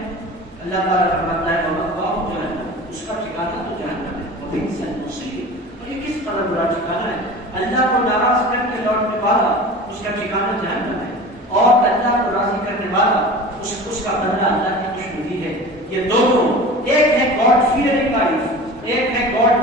اللہ تعالیٰ فرماتا ہے وَمَأْوَاهُ جَهَنَّمُ, اس کا ٹھکانہ تو جہنم ہے. وَبِئْسَ الْمَصِيرُ, اور یہ کس قدر برا ٹھکانہ ہے. اللہ کو ناراض کر کے لوٹنے والا اس کا ٹھکانہ جہنم ہے, اور اللہ کو راضی کرنے والا اس کا بدلہ اللہ کی دشمنی ہے. یہ دونوں, ایک ہے گاڈ فیئرنگ لائف, ایک ہے گاڈ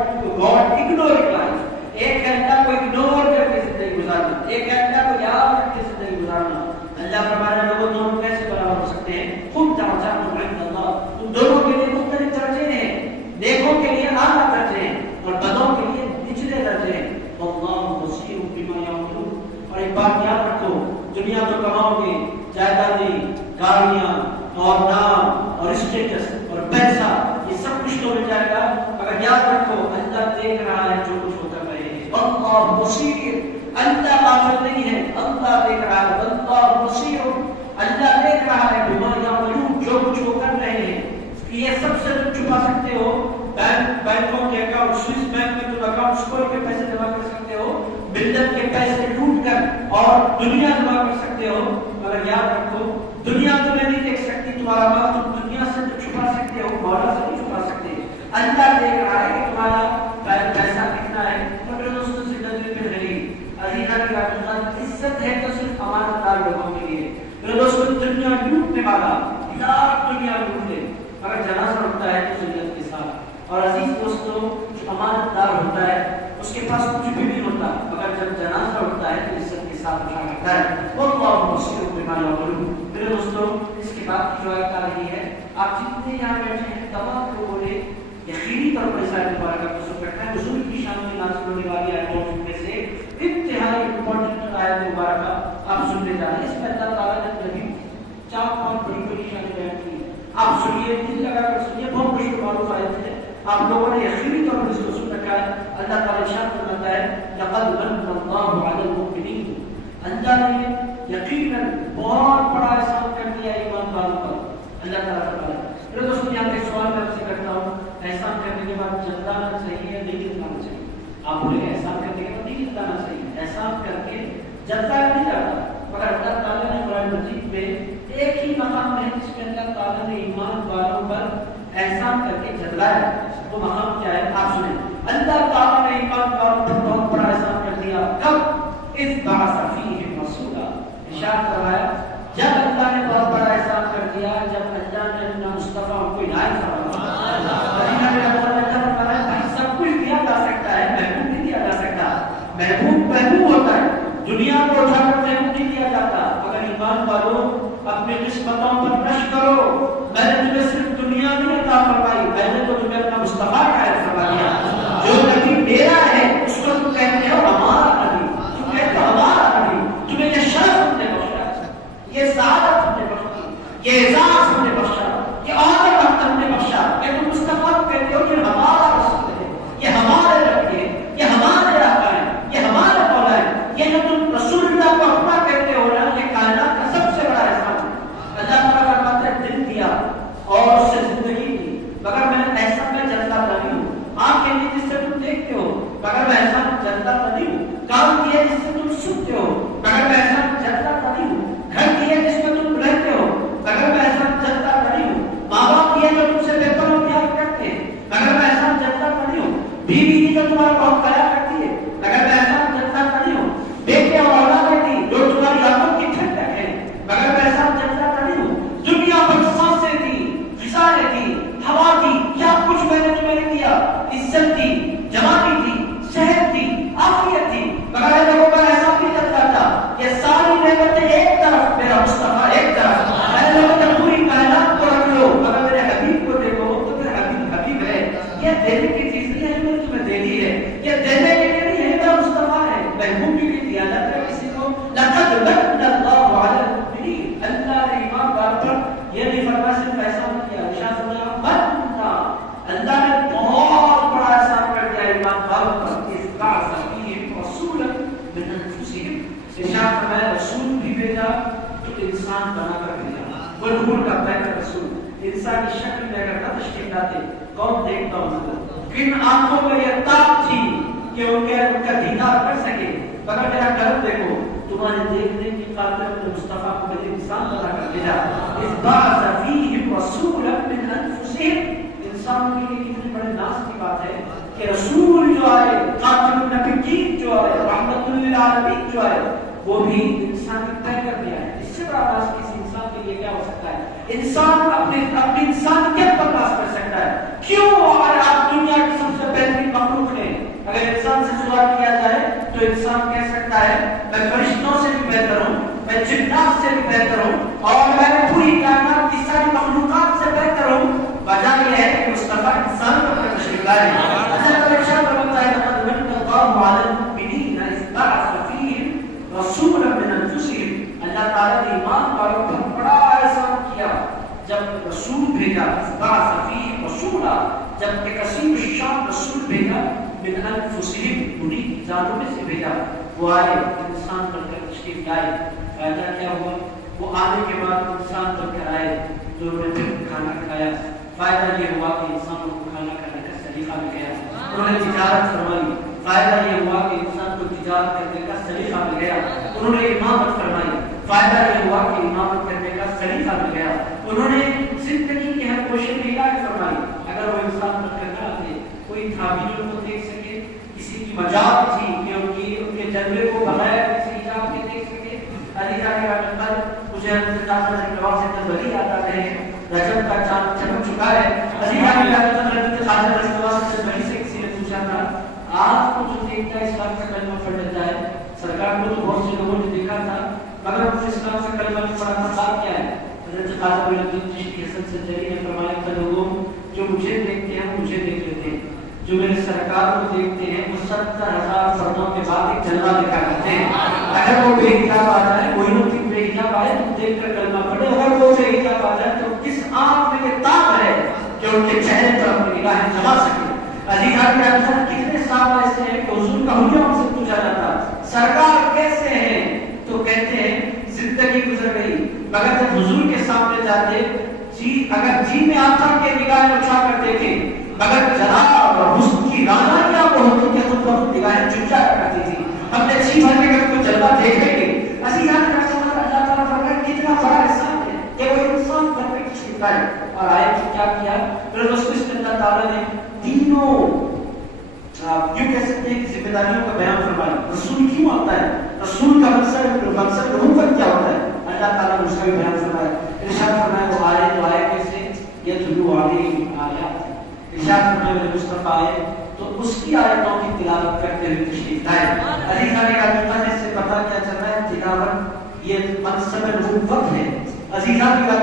اگنورنگ لائف, ایک ہے اللہ کو اگنور کر کے زندگی گزارنا, ایک ہے اللہ کو یاد کر کے زندگی گزارنا. اللہ فرماتا ہے لوگوں دونوں کیسے برابر ہو سکتے ہیں؟ خود درجات عند اللہ, ان دونوں کے لیے مختلف درجے ہیں. نیکوں کے لیے اعلیٰ درجے ہیں اور بدوں کے لیے نچلے درجے ہیں. واللہ بصیر بما یعملون. اور ایک بات یاد رکھو, دنیا تو کماؤ گے, جائیدادیں, گاڑیاں اور نام اور اسٹیٹس اور پیسہ, یہ سب کچھ تو مل جائے گا, مگر یاد رکھو اللہ دیکھ رہا ہے جو کچھ ہوتا رہے. اللہ بصیر, اللہ غافل نہیں ہے, اللہ دیکھ رہا ہے. اللہ بصیر, اللہ دیکھ رہا ہے بما یعملون, جو کچھ وہ کر رہے ہیں. یہ سب سے تم چھپا سکتے ہو, بینکوں کے اکاؤنٹ, سوئس بینک میں تم اکاؤنٹ کھول کے پیسے جمع کر سکتے ہو, ملت کے پیسے لوٹ کر اور دنیا جمع کر سکتے ہو, مگر یاد رکھو دنیا تمہیں نہیں دیکھ سکتی. تمہارا مال تم دنیا سے تو چھپا سکتے ہو, مولا سے نہیں چھپا سکتے. اللہ دیکھ رہا ہے کہ تمہارا پیسہ کتنا ہے. اور دوستوں زندگی میں رہی عزیزہ کی بات, عزت ہے تو صرف امانت دار لوگوں کے لیے. میرے دوستوں دنیا لوٹنے والا لاکھ دنیا لوٹ لے, اگر جنازہ اٹھتا ہے تو ذلت کے ساتھ. اور عزیز دوستوں جو امانت دار ہوتا ہے اس کے پاس کچھ بھی نہیں ہوتا, مگر جب جنازہ اٹھتا ہے تو عزت کے ساتھ اٹھا کرتا ہے. واللہ بصیر بما یعملون. میرے دوستوں اس کے بعد کی جو آیت آ رہی ہے, آپ جتنے یہاں بیٹھے ہیں تمام لوگوں نے یقینی طور پر اس آیت مبارکہ کو سن رکھا ہے. حضور کی شان میں نازل ہونے والی آیتوں میں سے انتہائی امپورٹنٹ آیت مبارکہ آپ سننے جا رہے ہیں. اس میں اللہ تعالیٰ نے نبی 4-5 بڑی بڑی شانیں بیان کی. آپ سنیے, دل لگا کر سنیے, بہت مشکل معروف آیت ہے, آپ لوگوں نے یقینی طور پر اس کو سن رکھا ہے. اللہ تعالیٰ ارشاد فرماتا ہے لقد من اللہ علی المؤمنین, اللہ نے یقیناً بہت بڑا احسان کر دیا ایمان والوں پر. اللہ تعالیٰ فرماتا ہے. میرے دوستوں یہاں پہ سوال میں آپ سے کرتا ہوں, احسان کرنے کے بعد جتلانا چاہیے یا نہیں جتلانا چاہیے؟ آپ بولے احسان کرنے کے بعد نہیں جتلانا چاہیے. احسان کر کے جتلایا نہیں جاتا, مگر اللہ تعالیٰ نے قرآن مجید میں ایک ہی مقام ہے جس میں اللہ تعالیٰ نے ایمان والوں پر احسان کر کے جتلایا. وہ مقام کیا ہے آپ سنیں. اللہ تعالیٰ نے ایمان والوں پر بہت بڑا احسان کر دیا. کب؟ اذ بعث فیہم رسولا, ارشاد فرمایا جب اللہ نے بہت بڑا احسان کر دیا, جب اللہ نے اپنا مصطفیٰ کو عنایت فرمایا. سب کچھ دیا جا سکتا ہے, محبوب نہیں دیا جا سکتا. محبوب ہوتا ہے, دنیا کو اٹھا کر محبوب نہیں دیا جاتا. اگر ایمان والوں اپنی قسمتوں پر برش کرو, میں نے تمہیں صرف دنیا نہیں عطا فرمائی, میں نے تو تمہیں اپنا مصطفیٰ عنایت فرما دیا. جو نبی میرا ہے اس کو تم کہتے ہو ہمارا نبی, تم کہتے ہو ہمارا نبی. تمہیں یہ شرف ہم نے بخشا, یہ سعادت ہم نے بخشی, یہ اعزاز ہم نے بخشا, یہ عہدہ ہم نے بخشا کہ تم مصطفیٰ کو کہتے ہو یہ ہمارا رسول ہے, یہ ہمارے نبی ہے, یہ ہمارے آقا ہے, یہ ہمارا مولا ہے. یہ جو تم رسول اللہ کو اپنا کہتے ہو نا, یہ کائنات کا سب سے بڑا احسان ہے. اللہ تعالیٰ فرماتا ہے دل دیا اور اس سے زندگی دی, مگر میں ایسا میں جلتا نہیں ہوں. آنکھیں دی جس سے تم دیکھتے ہو, مگر میں ایسا جلتا نہیں ہوں. کام کیا جس سے تم سنتے ہو, مگر میں ایسا جلتا نہیں ہوں. گھر کیا جس میں تم رہتے ہو, مگر میں ایسا جلتا نہیں ہوں. ماں باپ کیا جو تم سے پیپر اور پیار کرتے ہیں, مگر میں ایسا جلتا نہیں ہوں. بیوی کی جو تمہارا بہت خیال کرتی ہے, مگر میں ایسا جلتا نہیں ہوں. بیٹے اور اولادیں تھی جو تمہاری آنکھوں کی ٹھنڈک ہے, مگر میں ایسا جلتا نہیں ہوں. دنیا پر سانسیں تھی, غذائیں تھی, ہوا تھی, کیا کچھ میں نے تمہیں نہیں دیا. عزت تھی, جوانی تھی, صحت تھی, عافیت تھی, مگر میں لوگوں کا ایسا نہیں چلتا تھا. یہ ساری نعمتیں ایک طرف, میرا مصطفیٰ ایک طرف. میں لوگوں نے پوری کائنات کو رکھ لو, مگر میرے حبیب کو دیکھو تو میرا حبیب حبیب ہے. یہ دینے کی چیز نہیں ہے, میں نے تمہیں دے دی ہے. یہ دینے کے لیے نہیں ہے, میرا مصطفیٰ ہے. محبوب بھی دیا جاتا ہے کسی کو. لقد من اللہ علی المؤمنین, اللہ نے ایمان والوں پر یہ نہیں فرمایا صرف احسان کیا. ارشاد فرمایا اللہ نے بہت بڑا احسان کر دیا ایمان والوں پر. اذ بعث فیہم رسولا من انفسہم, ارشاد فرمایا رسول بھی بھیجا انسان بنا کر بھیجا، وہ نور کا پیغمبر رسول انسانی شکل میں اگر نہ تشریف لاتے کون دیکھتا ان کو؟ کن آنکھوں میں یہ تاب تھی کہ ان کا دیدار کر سکے؟ مگر میرا کرم دیکھو، تمہارے دیکھنے کی خاطر اپنے مصطفیٰ کو مجھے انسان بنا کر بھیجا۔ اذ بعث فیہم رسولا من انفسہم، انسانوں کے لیے کتنے بڑے ناز کی بات ہے کہ رسول جو آئے، خاتم النبیین جو آئے، رحمت للعالمین جو آئے، وہ بھی انسان کی طے کر دیا ہے۔ اس سے بڑا ناز کسی انسان کے لیے کیا ہو سکتا ہے؟ انسان اپنی انسانیت پر ناز کر سکتا ہے۔ کیوں؟ اگر آپ دنیا کی سب سے بہترین مخلوق ہیں، اگر انسان سے سوال کیا جائے تو انسان کہہ سکتا ہے میں فرشتوں سے بھی بہتر ہوں، میں جنات سے بھی بہتر ہوں، اور میں پوری کائنات کی ساری مخلوقات سے بہتر ہوں۔ وجہ یہ ہے کہ مصطفیٰ انسان پر تشریف لائے۔ اللہ تعالیٰ ارشاد فرماتا ہے لقد من اللہ علی المؤمنین اذ بعث فیہم رسولا من انفسہم، اللہ تعالیٰ نے ایمان والوں پر بڑا احسان کیا جب رسول بھیجا، بعث فیہم رسولا، جب ایک عظیم الشان رسول بھیجا، من انفسہم، انہیں جانوں میں سے بھیجا، وہ آئے انسان بن کر تشریف لائے۔ فائدہ کیا ہوا؟ وہ آنے کے بعد انسان بن کر آئے تو انہوں نے پھر کھانا کھایا۔ فائدہ یہ ہوا کہ انسانوں کو کھانا کھانے کا سلیقہ مل گیا، انہوں نے تجارت فرمائی۔ فائدہ یہ ہوا کہ انسان کو تجارت کرنے کا سلیقہ مل گیا، انہوں نے امامت فرمائی۔ فائدہ یہ ہوا کہ امامت کرنے کا سلیقہ مل گیا، انہوں نے زندگی کے ہر گوشے میں علاج فرمائی۔ اگر وہ انسان بن کر نہ آتے، کوئی تعبیروں کو دیکھ سکے، کسی کی مجال تھی کہ ان کے جلوے کو بغیر کسی حجاب کے دیکھ سکے۔ علی جانے کا نمبر مجھے سے تبری آتا ہے، رجب کا چاند چمک چکا ہے۔ علی جانے کا نمبر سے کسی نے پوچھا تھا آپ کو جو دیکھتا ہے اسلام کا کلمہ پڑھ لیتا ہے؟ سرکار کو تو بہت سے لوگوں نے دیکھا تھا مگر اس اسلام کا کلمہ نہیں پڑھا تھا، بات کیا ہے؟ حضرت خواجہ معین الدین چشتی حسن سنجری نے فرمایا کہ لوگوں جو مجھے دیکھتے ہیں وہ مجھے دیکھ لیتے ہیں، جو میرے سرکار کو دیکھتے ہیں وہ 70,000 پردوں کے بعد ایک جلوہ دکھا کرتے ہیں۔ اگر وہ بے حجاب آ جائے، کوئی نہ بے حجاب آئے تو دیکھ کر کلمہ پڑھے، اگر وہ بے حجاب آ جائے تو کس آنکھ میں یہ تاب ہے کہ ان کے چہرے پر اپنی نگاہیں جما سکے۔ عزیزان کے اندر کتنے صاحب ایسے ہیں کہ حضور کا حلیہ ہم سے پوچھا جاتا سرکار کیسے ہیں تو کہتے ہیں زندگی گزر گئی، مگر جب حضور کے سامنے جاتے اگر جی میں آتا کہ نگاہیں اٹھا کر دیکھیں، مگر جلال اور حسن کی رانائیاں وہ ہوتی کہ خود بخود نگاہیں چپ جایا کرتی تھی، ہم نے جی بھر کے کو جلوہ دیکھیں گے۔ عزیزان کے اندر اللہ تعالیٰ فرماتا ہے کتنا بڑا احسان ہے کہ وہ انسان بن کے تشریف لائے۔ اور آیت میں کیا کیا؟ پھر دوستو اس میں اللہ تعالیٰ نے تینوں یوں کہہ سکتے ہیں کہ ذمہ داریوں کا بیان فرمایا۔ رسول کیوں آتا ہے؟ رسول کا مقصد نبوت کیا ہوتا ہے؟ اللہ تعالیٰ نے اس کا بھی بیان فرمایا۔ ارشاد فرمایا وہ آئے تو آئے کیسے؟ یتلو علیہم آیات، ارشاد فرمایا میرے مصطفیٰ آئے تو اس کی آیتوں کی تلاوت کرتے ہوئے تشریف لائے۔ عزیزان کا اس سے پتہ کیا چل رہا ہے؟ تلاوت یہ منصب نبوت ہے۔ عزیزان کا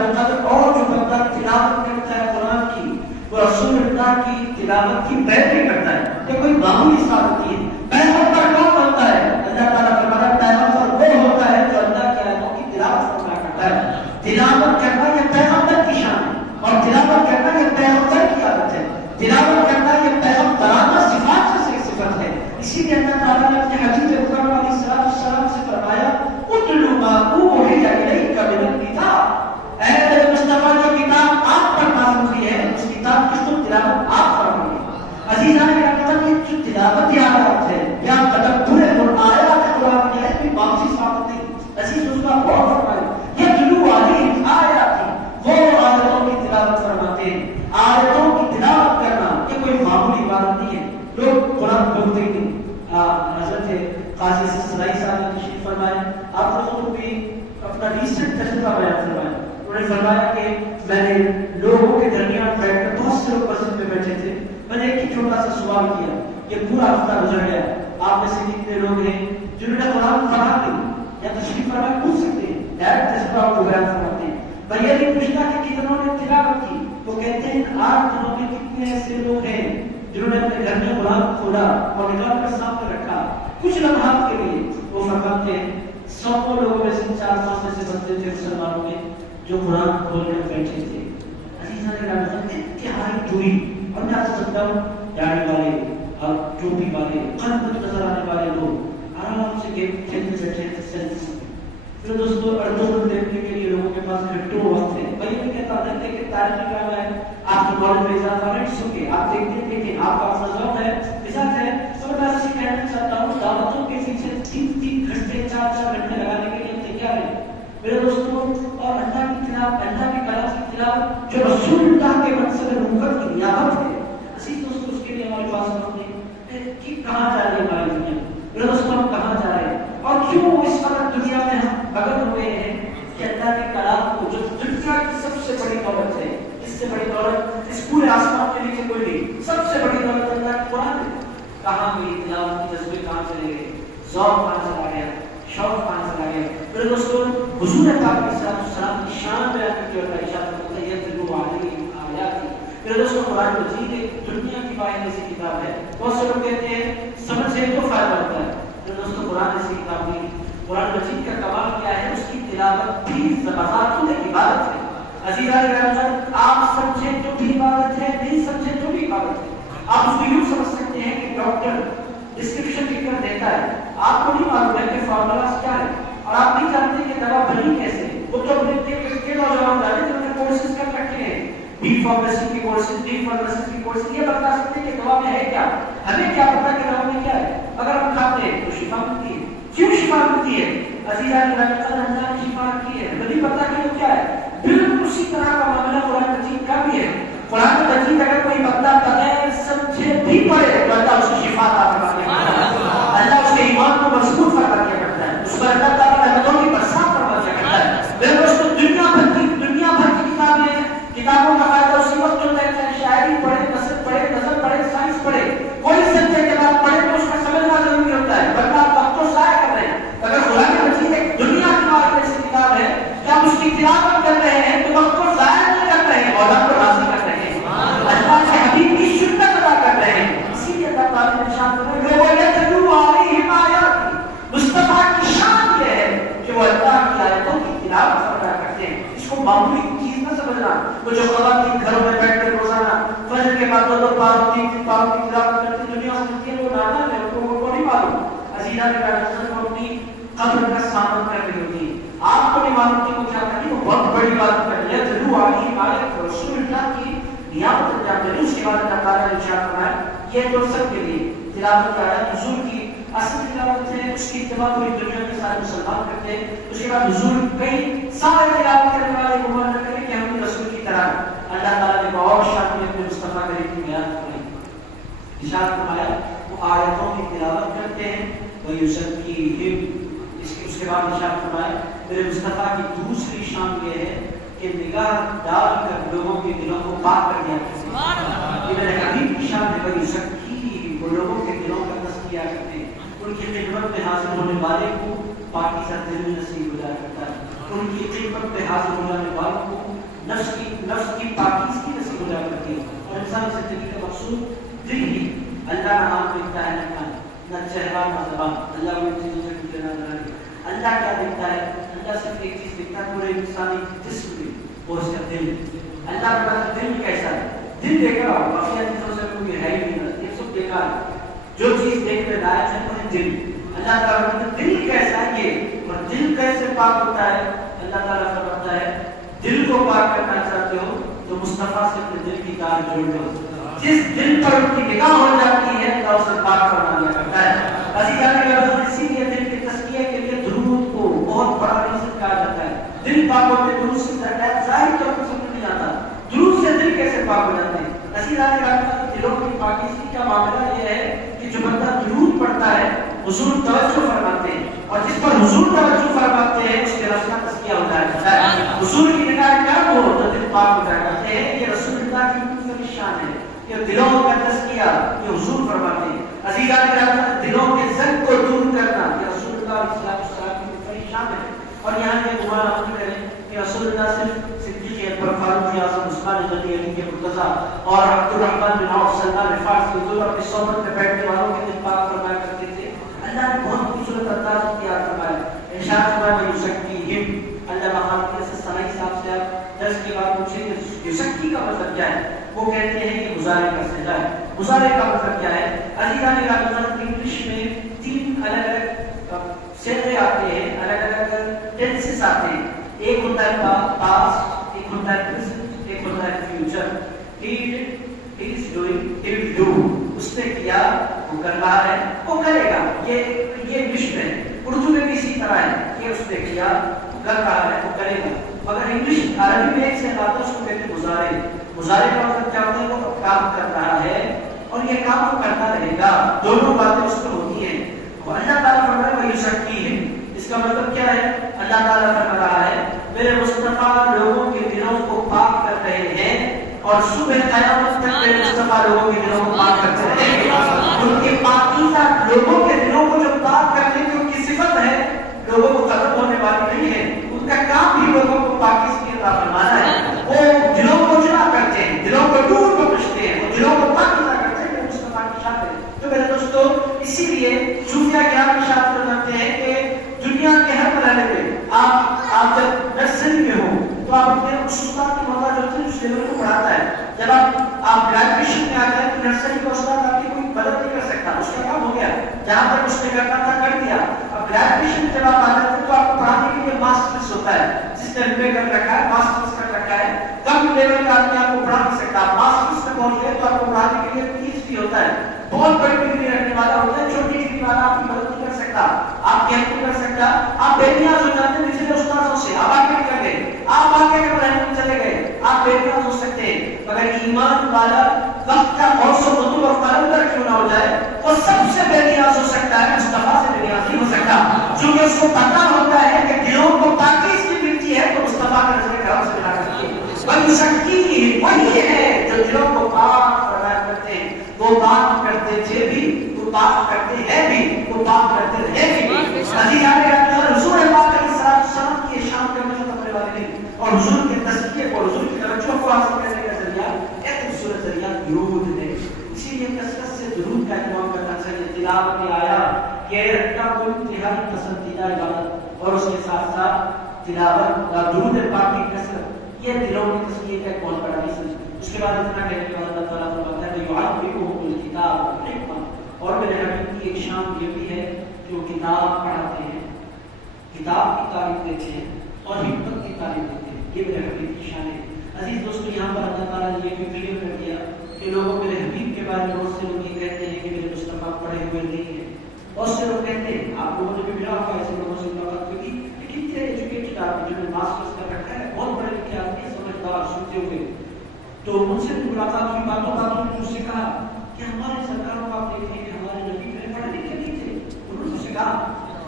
اور جو بندہ تلاوت کرتا ہے قرآن کی، وہ رسول اللہ کی تلاوت کی پیروی کرتا ہے، یہ کوئی معمولی ساتھ نہیں ہے۔ پیغمبر کون ہوتا ہے؟ اللہ تعالیٰ فرماتا ہے پیغمبر وہ ہوتا ہے جو اللہ کی آیتوں کی تلاوت کرتا ہے۔ تلاوت کرنا یہ پیغمبر کی شان ہے، اور تلاوت کرنا یہ پیغمبر کی عادت ہے، تلاوت کرنا یہ پیغمبرانہ صفات سے ایک صفت ہے۔ اسی لیے اللہ تعالیٰ نے اپنے حبیب اکرم علیہ السلام سے فرمایا اتل ما اوحی الیک من الکتاب، اے میرے مصطفیٰ جو کتاب آپ پر نازل ہوئی ہے اس کتاب کی تو تلاوت آپ فرمائیے۔ عزیزان کا مطلب یہ جو تلاوت آیات ہے یا تدبر آیات قرآن کی ہے کوئی باقی ثابت نہیں۔ عزیز اس کا غور فرمائے، یہ جلو علیہم آیات وہ آیتوں کی تلاوت فرماتے ہیں۔ آیتوں کی تلاوت کرنا یہ کوئی معمولی بات نہیں ہے، لوگ قرآن بولتے ہی نہیں۔ حضرت قاضی سرائی صاحب نے تشریف فرمایا، آپ لوگوں کو بھی اپنا ریسنٹ تجربہ بیان فرمایا۔ انہوں نے فرمایا کہ میں نے لوگوں کے درمیان بیٹھ کر بہت سے لوگ مسجد میں بیٹھے تھے، میں نے ایک ہی چھوٹا سا سوال کیا، یہ پورا ہفتہ گزر گیا، آپ میں سے کتنے لوگ ہیں جنہوں نے قرآن پڑھا نہیں یا تشریف فرمایا؟ پوچھ سکتے ہیں، ڈائریکٹ تجربہ کو بیان فرماتے ہیں۔ میں یہ نہیں پوچھتا کہ کتنوں نے تلاوت کی، وہ کہتے ہیں 8 دنوں میں کتنے ایسے لوگ ہیں جنہوں نے اپنے گھر میں قرآن کھولا اور نکال کر سامنے رکھا کچھ لمحات کے لیے۔ وہ فرماتے ہیں 100 لوگوں میں سے 400 سے بنتے تھے مسلمانوں میں جو قرآن کھول کر بیٹھے تھے۔ عزیزان گرامی انتہائی جوئی، اور میں آپ سے سمجھتا ہوں داڑھی والے اور ٹوپی والے قلب نظر آنے والے لوگ آرام سے گیم کھیلتے بیٹھے تھے۔ پھر دوستوں اردو دیکھنے کے لیے لوگ وَإِذَا فَرَجْتُ کے آپ دیکھتے ہیں کہ آپ کا ذوق ہے مزاج ہے تو میں بس یہ کہنا چاہتا ہوں دعوتوں کے پیچھے 3 گھنٹے 4 گھنٹے لگانے کے لیے تیار ہیں میرے دوستوں. اور اللہ کی تلاوت اللہ کے کلام کی تلاوت جو رسول اللہ کے مقصد نبوت کی نیابت ہے عزیز دوستوں اس کے لیے ہمارے پاس وقت نہیں کہ کہاں جا رہی ہے ہماری دنیا میرے دوستوں ہم کہاں جا رہے ہیں اور کیوں اس وقت دنیا میں ہم مگن ہوئے ہیں کہ اللہ کے کلام کو جو دنیا کی سب سے بڑی دولت ہے اس سے بڑی دولت اس پورے آسمان کے نیچے کوئی نہیں سب سے بڑی دولت اللہ کی قرآن ہے. کہاں گئی تلاوت کی جذبے کہاں چلے گئے ذوق کہاں چلا گیا شوق کہاں چلا گیا میرے دوستوں حضور پاک علیہ السلام کی شان بیان کی اور ارشاد ہوتا ہے یتلو علیہم آیاتی. میرے دوستوں قرآن مجید ایک دنیا کی پائے سے کتاب ہے. بہت سے لوگ کہتے ہیں سمجھے تو فائدہ ہوتا ہے میرے دوستوں قرآن ایسی کتاب نہیں. قرآن مجید کا کمال کیا ہے اس کی تلاوت بھی بذات ایک عبادت ہے. عزیزان آپ سمجھیں تو بھی عبادت ہے نہیں سمجھیں تو بھی عبادت ہے. آپ اس کو یوں سمجھ سکتے ہیں کہ ڈاکٹر ڈسکرپشن لکھ کر دیتا ہے آپ کو نہیں معلوم ہے کہ فارمولاز کیا ہے اور آپ نہیں جانتے کہ دوا بنی کیسے. وہ تو لکھتے ہیں نوجوان جانے جنہوں نے کورسز کر رکھے ہیں بی فارمیسی کی کورسز ڈی فارمیسی کی کورسز یہ بتا سکتے ہیں کہ دوا میں ہے کیا. ہمیں کیا پتا کہ دوا میں کیا ہے اگر ہم کھاتے ہیں تو شفا ملتی ہے. کیوں شفا ملتی ہے عزیزان اللہ نے شفا کی ہے نہیں پتا کہ وہ کیا ہے. بالکل اسی طرح کا معاملہ قرآن مجید کا بھی ہے. قرآن مجید اگر کوئی بندہ بغیر سمجھے بھی پڑھے تو اللہ اس کی شفا عطا فرما دے گا. اللہ اس کے ایمان کو مضبوط فرما دیا کرتا ہے اس پر اللہ تعالیٰ رحمتوں کی برسات فرما دیا کرتا ہے. میرے دوستوں دنیا بھر کی کتابوں کا فائدہ اسی وقت ہوتا ہے کہ شاعری پڑھے نثر پڑھے نظم پڑھے سائنس پڑھے کوئی سبجیکٹ کے بعد پڑھے تو اس کا سمجھنا ضروری ہوتا ہے ورنہ آپ وقت تو ضائع کر رہے ہیں. اگر قرآن مجید ایک دنیا کی معرفت سے کتاب ہے کہ آپ اس کی تلاوت کر رہے ہیں تو وقت کو ضائع نہیں کر رہے ہیں اور آپ کو راضی کر رہے ہیں اللہ کے حبیب کی سنت ادا کر رہے ہیں. اسی لیے اللہ تعالیٰ نے ارشاد فرمایا وہ یتلو علیہم آیاتی. مصطفیٰ کی شان یہ ہے کہ وہ اللہ کی آیتوں کی تلاوت فرمایا کرتے ہیں. اس کو معمولی چیز نہ سمجھنا. وہ جو خواتین گھروں میں بیٹھ کر روزانہ فجر کے بعد 2 پاروں 3 پاروں کی تلاوت کرتی دنیا سمجھتی ہے وہ نانا ہے وہ نہیں معلوم. عزیزان نے اپنی قبر کا سامان کر رہی ہوتی ہے آپ کو نہیں معلوم کہ وہ کیا کرتی وہ بہت بڑی بات کر رہی ہے. ضرور آگے آیت رسول اللہ کی نیابت انجام دے. اس کے بعد اللہ تعالیٰ نے ارشاد فرمایا یہ تو سب کے لیے تلاوت کا ہے. حضور کی اصل تلاوت ہے اس کی اتباع پوری دنیا کے سارے مسلمان کرتے ہیں. اس کے بعد حضور کئی سارے تلاوت کرنے والے کو ماننا کریں کہ ہم رسول کی طرح اللہ تعالیٰ نے بہت شان میں اپنے مصطفیٰ کریم کی بیان فرمائی. ارشاد فرمایا وہ آیتوں کی تلاوت کرتے ہیں وہ یزکیہم. اس کے بعد ارشاد فرمایا میرے مصطفیٰ کی دوسری شان یہ ہے کہ نگاہ ڈال کر لوگوں کے دلوں کو پاک کر دیا کرتے ہیں. یہ میرے حبیب کی شان ہے وہ یزکیہم. وہ لوگوں کے دلوں کا تزکیہ کرتے ہیں. ان کی خدمت میں حاضر ہونے والے کو پاکیزہ دل نصیب ہو جایا کرتا ہے. ان کی خدمت میں حاضر ہو جانے والوں کو نفس کی پاکیزگی نصیب ہو جایا کرتی ہے. اور انسان زندگی کا مقصود دل ہی. اللہ کا نام دیکھتا ہے نہ چہرہ نہ زبان. اللہ کو چیزوں سے کچھ لینا دینا نہیں. اللہ کیا دیکھتا ہے اللہ صرف ایک چیز دیکھتا ہے پورے انسانی جسم میں وہ اس کا دل. اللہ کا دل کیسا ہے دل دیکھا باقی چیزوں سے کوئی ہے ہی نہیں. یہ سب بیکار ہے. جو چیز دیکھنے لائق ہے وہ ہے دل. اللہ تعالیٰ کا دل کیسا ہے یہ اور دل کیسے پاک ہوتا ہے. اللہ تعالیٰ فرماتا ہے دل کو پاک کرنا چاہتے ہو تو مصطفیٰ سے اپنے دل کی تار جوڑ دو. جس دل پر ان کی نگاہ ہو جاتی ہے اللہ اسے پاک فرما دیا کرتا ہے. عزیزان اسی لیے دل کے تزکیے کے لیے درود کو بہت بڑا ریزن کہا جاتا ہے. دل پاک ہوتے درود سے ظاہر طور پر سمجھ نہیں آتا درود سے دل کیسے پاک ہو جاتے ہیں. عزیزان دلوں کی پاکیزگی کا معاملہ یہ ہے کہ جو بندہ درود پڑھتا ہے حضور توجہ فرماتے ہیں اور جس پر حضور توجہ فرماتے ہیں اس کے نفس کا تزکیہ ہو جاتا ہے. حضور کی نگاہ کیا ہو تو دل پاک ہو جاتا ہے. یہ رسول اللہ کی دوسری شان ہے کہ دلوں کا تزکیہ یہ حضور فرماتے ہیں. عزیزان دلوں کے زنگ کو دور کرنا یہ رسول اللہ علیہ السلام کی دوسری شان ہے. اور یہاں یہ گمان نہیں کریں کہ رسول اللہ صرف صدیق اکبر فاروق اعظم عثمان غنی علی کے مرتضیٰ اور عبد الرحمن بن عوف سلمان فارسی حضور اپنی صحبت میں بیٹھنے والوں کے دل پاک فرمایا کرتے تھے. اللہ نے بہت خوبصورت انداز کیا فرمایا. ارشاد فرمایا یزکیہم. اللہ مقام کے سنائی صاحب سے آپ درس کے بعد پوچھیں کہ یزکی کا مطلب کیا ہے. وہ کہتے ہیں کہ گزارے کا سجا ہے. گزارے کا مطلب کیا ہے. عزیزان رحمت انگلش میں 3 الگ الگ صیغے آتے ہیں الگ الگ ٹینسز آتے ہیں. ایک ہوتا ہے پاسٹ ایک ہوتا ہے پریزنٹ ایک ہوتا ہے future. He doing, he will do. اس نے کیا وہ کر رہا ہے وہ کرے گا. یہ انگلش میں اردو میں بھی اسی طرح ہے کہ اس نے کیا وہ کر رہا ہے وہ کرے گا. مگر انگلش عربی میں ایک سے آتا ہے اس کو کہتے ہیں مضارع. مضارع کا مطلب کیا ہوتا ہے وہ کام کر رہا ہے اور یہ کام وہ کرتا رہے گا. دونوں باتیں اس میں ہوتی ہیں. اور اللہ تعالیٰ فرما رہا ہے وَيُزَكِّيهِمْ. اس کا مطلب کیا ہے؟ اللہ تعالیٰ فرما رہا ہے میرے مصطفیٰ لوگوں کے دلوں کو پاک کر رہے ہیں اور صبح قیامت تک میرے مصطفیٰ لوگوں کے دلوں کو پاک کرتے رہیں گے. ان کے پاکیزہ لوگوں کے دلوں کو جو پاک کرنے کی ان کی صفت ہے لوگوں کو ختم ہونے والی نہیں ہے. ان کا کام بھی لوگوں کو پاکیزگی عطا فرمانا ہے. وہ دلوں کو جلا کرتے ہیں, دلوں کو دور کو بخشتے ہیں, وہ دلوں کو پاکیزہ کرتے ہیں. مصطفیٰ کی شان ہے. تو میرے دوستو اسی لیے صوفیہ کرام ارشاد فرماتے ہیں کہ دنیا کے ہر مرحلے میں آپ جب نرسری میں ہو تو آپ اپنے استاد کے محتاج ہوتے ہیں جو سلیبس کو پڑھاتا ہے. جب آپ گریجویشن میں آ جائیں تو نرسری کا استاد آپ کی کوئی مدد نہیں کر سکتا, اس کا کام ہو گیا, جہاں تک اس نے کرنا تھا کر دیا. اب گریجویشن جب آپ آ جاتے ہیں تو آپ کو پڑھانے کے لیے ماسٹرس ہوتا ہے. جس نے ایم اے کر رکھا ہے ماسٹرس کر رکھا ہے, کم لیول کا آدمی آپ کو پڑھا نہیں سکتا. ماسٹرس میں پہنچ گئے تو آپ کو پڑھانے کے لیے فیس بھی ہوتا ہے. بہت بڑی ڈگری رکھنے والا ہوتا ہے, چھوٹی ڈگری والا آپ کی مدد نہیں کر سکتا, آپ کی ہیلپ نہیں کر سکتا. آپ بے نیاز ہو جاتے ہیں پچھلے استادوں سے. آپ آگے نکل گئے, آپ آگے کے پڑھانے چلے گئے, آپ بے نیاز ہو سکتے ہیں. مگر ایمان والا وقت کا غوث و قطب اور قلندر کیوں نہ ہو جائے, وہ سب سے بے نیاز ہو سکتا ہے, مصطفیٰ سے بے نیاز نہیں ہو سکتا. چونکہ اس کو پتا ہوتا ہے کہ دلوں کو پاکی اس کی ملتی ہے تو مصطفیٰ کے نظر کرم سے ملا کرتی ہے. وہی شکتی وہی ہے جو دلوں کو پاک فرمایا کرتے ہیں. وہ بات کرتے تھے بھی, وہ بات کرتے ہیں بھی, وہ بات کرتے رہے بھی. عزیزان اکرام حضور پاک علیہ السلام کی شان کرنے کا تمہارے والے نہیں, اور حضور کے تزکیے کو, حضور کی توجہ کو حاصل کرنے کا ذریعہ ایک خوبصورت ذریعہ درود ہے. اسی لیے کثرت سے درود کا اہتمام کرنا چاہیے. تلاوت آیات یہ رکھنا کوئی انتہائی پسندیدہ عبادت, اور اس کے ساتھ ساتھ تلاوت اور درود پاک کی کثرت یہ دلوں کی تزکیے کا ایک بہت بڑا ریزن ہے. اس کے بعد اتنا کہنے کے بعد اللہ تعالیٰ فرماتا ہے یعلمکم الکتاب والحکمہ, اور میرے حبیب کی ایک شان یہ بھی ہے کہ وہ کتاب پڑھاتے ہیں, کتاب کی تعریف دیتے ہیں اور حکمت کی تعریف دیتے ہیں. یہ میرے حبیب کی شان ہے. عزیز دوستو یہاں پر اللہ تعالیٰ نے یہ بھی کلیئر کر دیا کہ لوگوں میرے حبیب کے بارے میں بہت سے لوگ یہ کہتے ہیں کہ میرے مصطفیٰ پڑھے ہوئے نہیں ہیں. بہت سے لوگ کہتے ہیں, آپ لوگوں نے بھی ملا ہوگا ایسے لوگوں سے ملاقات کی, لیکن اتنے ایجوکیٹڈ آدمی جو نے ماسٹرس کر رکھا ہے, بہت بڑے لکھے آدمی, سمجھدار, سنتے ہوئے, تو ان سے ملاقات ہوئی, باتوں نے مجھ سے کہا کہ ہمارے سرکاروں کو آپ دیکھیں کہ ہمارے نبی میں پڑھے لکھے نہیں تھے. انہوں نے مجھ سے کہا,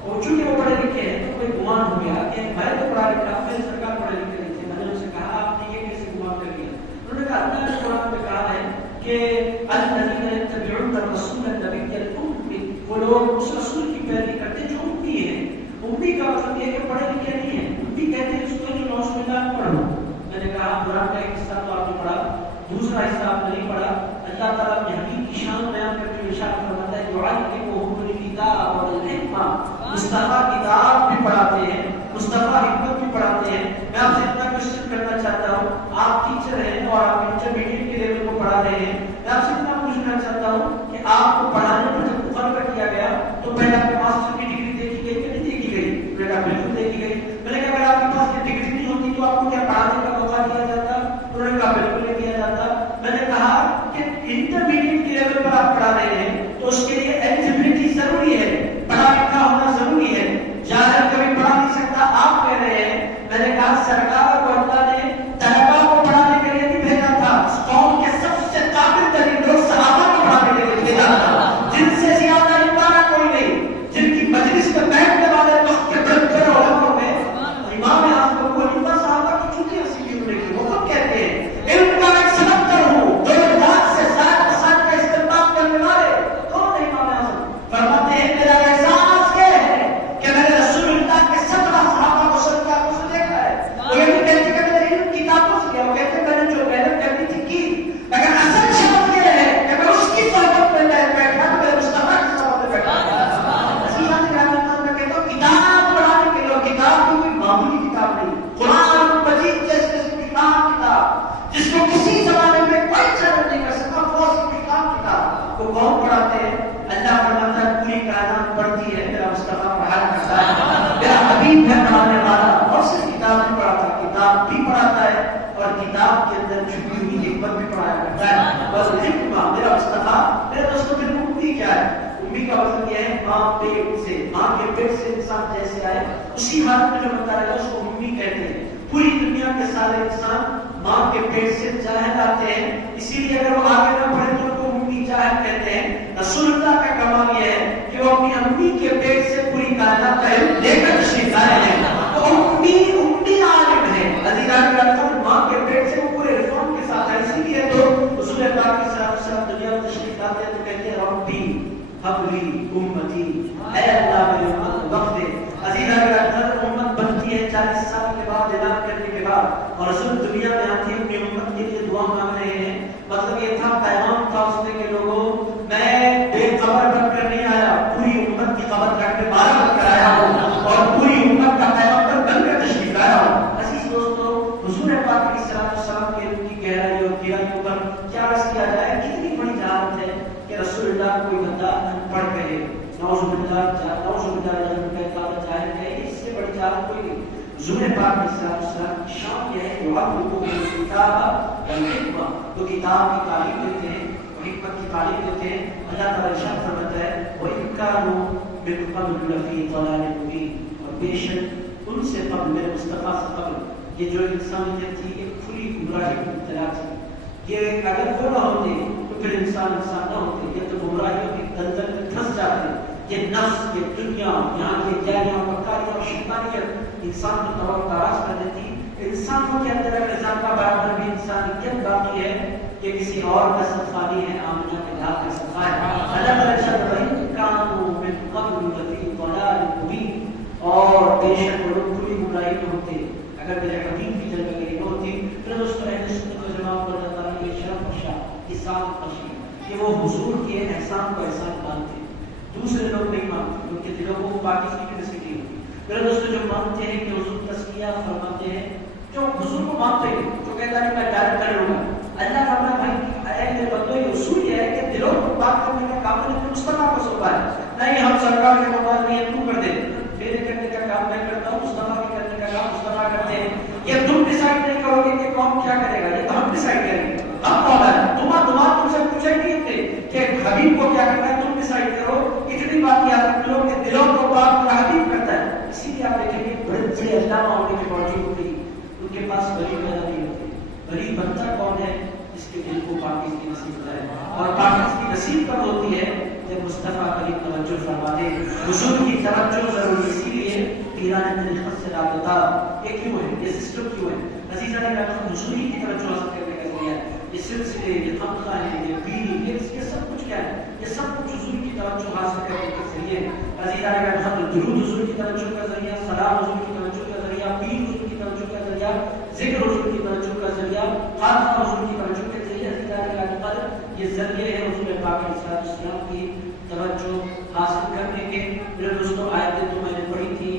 اور چونکہ وہ پڑھے لکھے ہیں تو کوئی گمان ہو گیا کہ میں تو پڑھا لکھا, میرے سرکار پڑھے لکھے نہیں تھے. میں نے ان سے کہا آپ نے یہ کیسے گمان کر لیا؟ انہوں نے کہا اللہ نے قرآن میں کہا ہے کہ الذین یتبعون الرسول النبی الامی, وہ لوگ اس رسول کی پیروی کرتے جو امی ہیں. امی کا مطلب یہ کہ پڑھے لکھے نہیں ہیں. امی کہتے ہیں اس کو جو نوش میں پڑھو. میں نے کہا قرآن کا ایک حصہ تو آپ نے پڑھا, دوسرا حصہ آپ نے نہیں پڑھا. اللہ تعالیٰ اپنے حبیب کی شان بیان کرتے ہوئے ارشاد فرماتا ہے یعلمکم الکتاب والحکمہ, مصطفیٰ کتاب بھی پڑھاتے ہیں, مصطفیٰ حکمت بھی پڑھاتے ہیں. میں آپ سے اتنا کوشچن کرنا چاہتا ہوں, آپ ٹیچر ہیں اور آپ انٹرمیڈیٹ کے لیول کو پڑھا رہے ہیں, میں آپ سے اتنا پوچھنا چاہتا ہوں کہ آپ کو پڑھانے پر جب مقرر کیا گیا تو پہلے آپ کے ماسٹر کی ڈگری دیکھی گئی کہ نہیں دیکھی گئی؟ میں نے کہا بالکل دیکھی گئی. میں نے کہا اگر آپ کے پاس یہ ڈگری نہیں ہوتی تو آپ کو کیا پڑھانے کا موقع دیا جاتا؟ انہوں نے کہا بالکل نہیں دیا جاتا. میں نے کہا کہ انٹرمیڈیٹ کے لیول پر آپ پڑھا رہے ہیں تو اس کے لیے ایلیجبلٹی ضروری ہے, پڑھا لکھا ہونا ضروری ہے. جاہل کبھی پڑھا نہیں سکتا, آپ کہہ رہے ہیں. میں نے کہا سرکار کو اللہ نے طلبا کو پڑھانے کے لیے نہیں بھیجا تھا, قوم کے سب سے قابل ترین لوگ صحابہ کو پڑھانے کے لیے بھیجا تھا, جن سے زیادہ علم کوئی نہیں, جن کی مجلس میں بیٹھنے والے وقت کے بڑے بڑے علماء میں امام اعظم کو علم صحابہ کی چھٹی حاصل کی ہونے کی, وہ کب کہتے ہیں علم کا ایک سبقتر ہوں, 2000 سے زائد مسائل کا استنباط کرنے والے کون ہے امام اعظم؟ فرماتے ہیں میرا احساس یہ ہے کہ میں نے رسول اللہ کے 17 صحابہ کو سب کیا کچھ دیکھا ہے. وہ یہ نہیں کہتے کہ میں نے علم کتابوں سے کیا, وہ کہتے ہیں میں نے جو محنت کرنی تھی کی, مگر اصل شرط یہ ہے کہ میں اس کی صحبت میں بیٹھا, میرے مصطفیٰ کی صحبت میں بیٹھا. عزیزان کرام میں کہتا ہوں کتاب پڑھانے کے لیے, کتاب کوئی معمولی کتاب نہیں, قرآن مجید جیسے کتاب جس کو کسی زمانے میں کوئی چیلنج نہیں کر سکتا, وہ کتاب کو کون پڑھاتے ہیں؟ اللہ فرماتا ہے پوری کائنات پڑھتی ہے, میرا مصطفیٰ پڑھایا کرتا ہے, میرا حبیب ہے پڑھانے والا. اور صرف کتاب نہیں پڑھاتا, کتاب بھی پڑھاتا ہے اور کتاب کے اندر چھپی ہوئی حکمت بھی پڑھایا کرتا ہے. بس حکمت کہا میرے دوستوں پھر امی کیا ہے؟ امی کا مطلب یہ ہے ماں کے پیٹ سے انسان جیسے آئے اسی حالت میں جو بتایا گیا اس کو امی کہتے ہیں. پوری دنیا کے سارے انسان ماں کے پیٹ سے جاہل آتے ہیں, اسی لیے اگر وہ آگے نہ بڑھے تو ان کو امی جاہل کہتے ہیں. رسول اللہ کا کمال یہ ہے کہ وہ اپنی امی کے پیٹ سے پوری کائنات کا علم لے کر تشریف لائے ہیں. تو امی عالم ہے. عزیزان کرام ماں کے پیٹ سے وہ پورے ریفارم کے ساتھ ہے. اسی لیے تو رسول پاک کی صاحب دنیا میں تشریف لاتے ہیں تو کہتے ہیں ربی حبلی امتی, اے اللہ میری امت کو وقت دے. عزیزان کرام امت بنتی ہے 40 سال کے بعد اعلان کرنے کے بعد اور رسول دنیا میں آتی ہے اپنی امت کے لیے دعا مانگ رہے ہیں. مطلب یہ تھا پیغام تھا اس نے کہ لوگوں میں بے خبر بن کر نہیں آیا, پوری امت کی خبر رکھ کے بارہ بن کر آیا ہوں اور پوری امت کا پیغام بن کر تشریف لایا ہوں. عزیز دوستو حضور پاک علیہ السلام کے علم کی گہرائی اور گہرائیوں پر کیا عرض کیا جائے. کتنی بڑی جہالت ہے کہ رسول اللہ کوئی بندہ ان پڑھ کہے نعوذ باللہ جاہل ہے, اس سے بڑی جہالت کوئی نہیں. حضور پاک علیہ السلام کی شان یہ ہے کہ وہ کتاب والحکمہ, وہ کتاب کی تعلیم دیتے ہیں, وہ حکمت کی تعلیم دیتے ہیں. اللہ تعالیٰ ارشاد فرماتا ہے وَإِن كَانُوا مِن قَبْلُ لَفِي ضَلَالٍ مُبِينٍ, اور بے شک ان سے قبل میرے مصطفیٰ سے قبل یہ جو انسانیت تھی ایک کھلی گمراہی کی ابتلا تھی. یہ اگر وہ نہ ہوتے تو پھر انسان نہ ہوتے, یہ تو گمراہیوں کی دلدل میں پھنس جاتے. یہ نفس, یہ دنیا, یہاں کی جاریاں مکاریاں اور شیطانیت انسان کو تباہ تاراج کر دیتی. انسانوں کے اندر اگر ذات کا برابر بھی انسانیت باقی ہے یہ کسی اور کا صدقہ نہیں ہے, آمنہ کے لاکھ کا صدقہ ہے. اللہ تعالیٰ ارشاد فرماتا ہے کانوا من قبل لفی ضلال مبین, اور بے شک وہ لوگ کھلی گمراہی میں ہوتے اگر میرے حبیب کی جلوہ گری نہ ہوتی. پھر دوستوں اہل سنت والجماعت کو اللہ تعالیٰ کی شرف بخشا, احسان بخشی کہ وہ حضور کے احسان کو احسان مانتے, دوسرے لوگ نہیں مانتے, ان کے دلوں کو پاکیزگی کی نصیب نہیں ہوتی. میرے دوستوں جو مانتے ہیں کہ حضور تزکیہ فرماتے ہیں, جو حضور کو مانتے ہیں, جو کہتا ہے میں ڈائریکٹ کر لوں گا, اللہ فرماتا بھائی اے میرے بندو یہ اصول یہ ہے کہ دلوں کو پاک کرنے کا کام نے مصطفیٰ کو سونپا ہے. نہیں ہم سرکار کے مقام نہیں ہے, تو کر دے, میرے کرنے کا کام میں کرتا ہوں, مصطفیٰ کے کرنے کا کام مصطفیٰ کرتے ہیں. یہ تم ڈیسائیڈ نہیں کرو گے کہ کون کیا کرے گا, یہ تو ہم ڈیسائیڈ کریں گے. ہم کون ہے تمہارا تم سے پوچھا ہی نہیں تھے کہ حبیب کو کیا کرنا ہے, تم ڈیسائیڈ کرو. اتنی بات یاد رکھ لو کہ دلوں کو پاک میرا حبیب کرتا ہے. اسی لیے آپ دیکھیں گے بڑے بڑے علامہ ہونے کے باوجود بھی ان کے پاس ولی پیدا نہیں ہوتے. ولی بنتا کون ہے جس کے دل کو پاکیزگی نصیب ہوتا ہے, اور پاکیزگی نصیب کب ہوتی ہے جب مصطفیٰ کریم توجہ فرما دے. حضور کی توجہ ضروری, اسی لیے پیران طریقت سے رابطہ یہ کیوں ہے, یہ سسٹم کیوں ہے. عزیزان کرام حضور کی توجہ حاصل کرنے کا ذریعہ ہے. یہ سلسلے, یہ خانقاہ ہے, یہ پیری, یہ سب کچھ کیا ہے, یہ سب کچھ حضور کی توجہ حاصل کرنے کے ذریعے. عزیزان کرام درود حضور کی توجہ کا ذریعہ, سلام حضور کی توجہ کا ذریعہ, پیر حضور کی توجہ کا ذریعہ, ذکر حضور کی توجہ کا ذریعہ, خاتمہ حضور کی توجہ کے ذریعے. عزیزان کرام یہ ذریعے ہیں حضور پاک علیہ السلام کی توجہ حاصل کرنے کے. میرے دوستوں آیتیں تو میں نے پڑھی تھی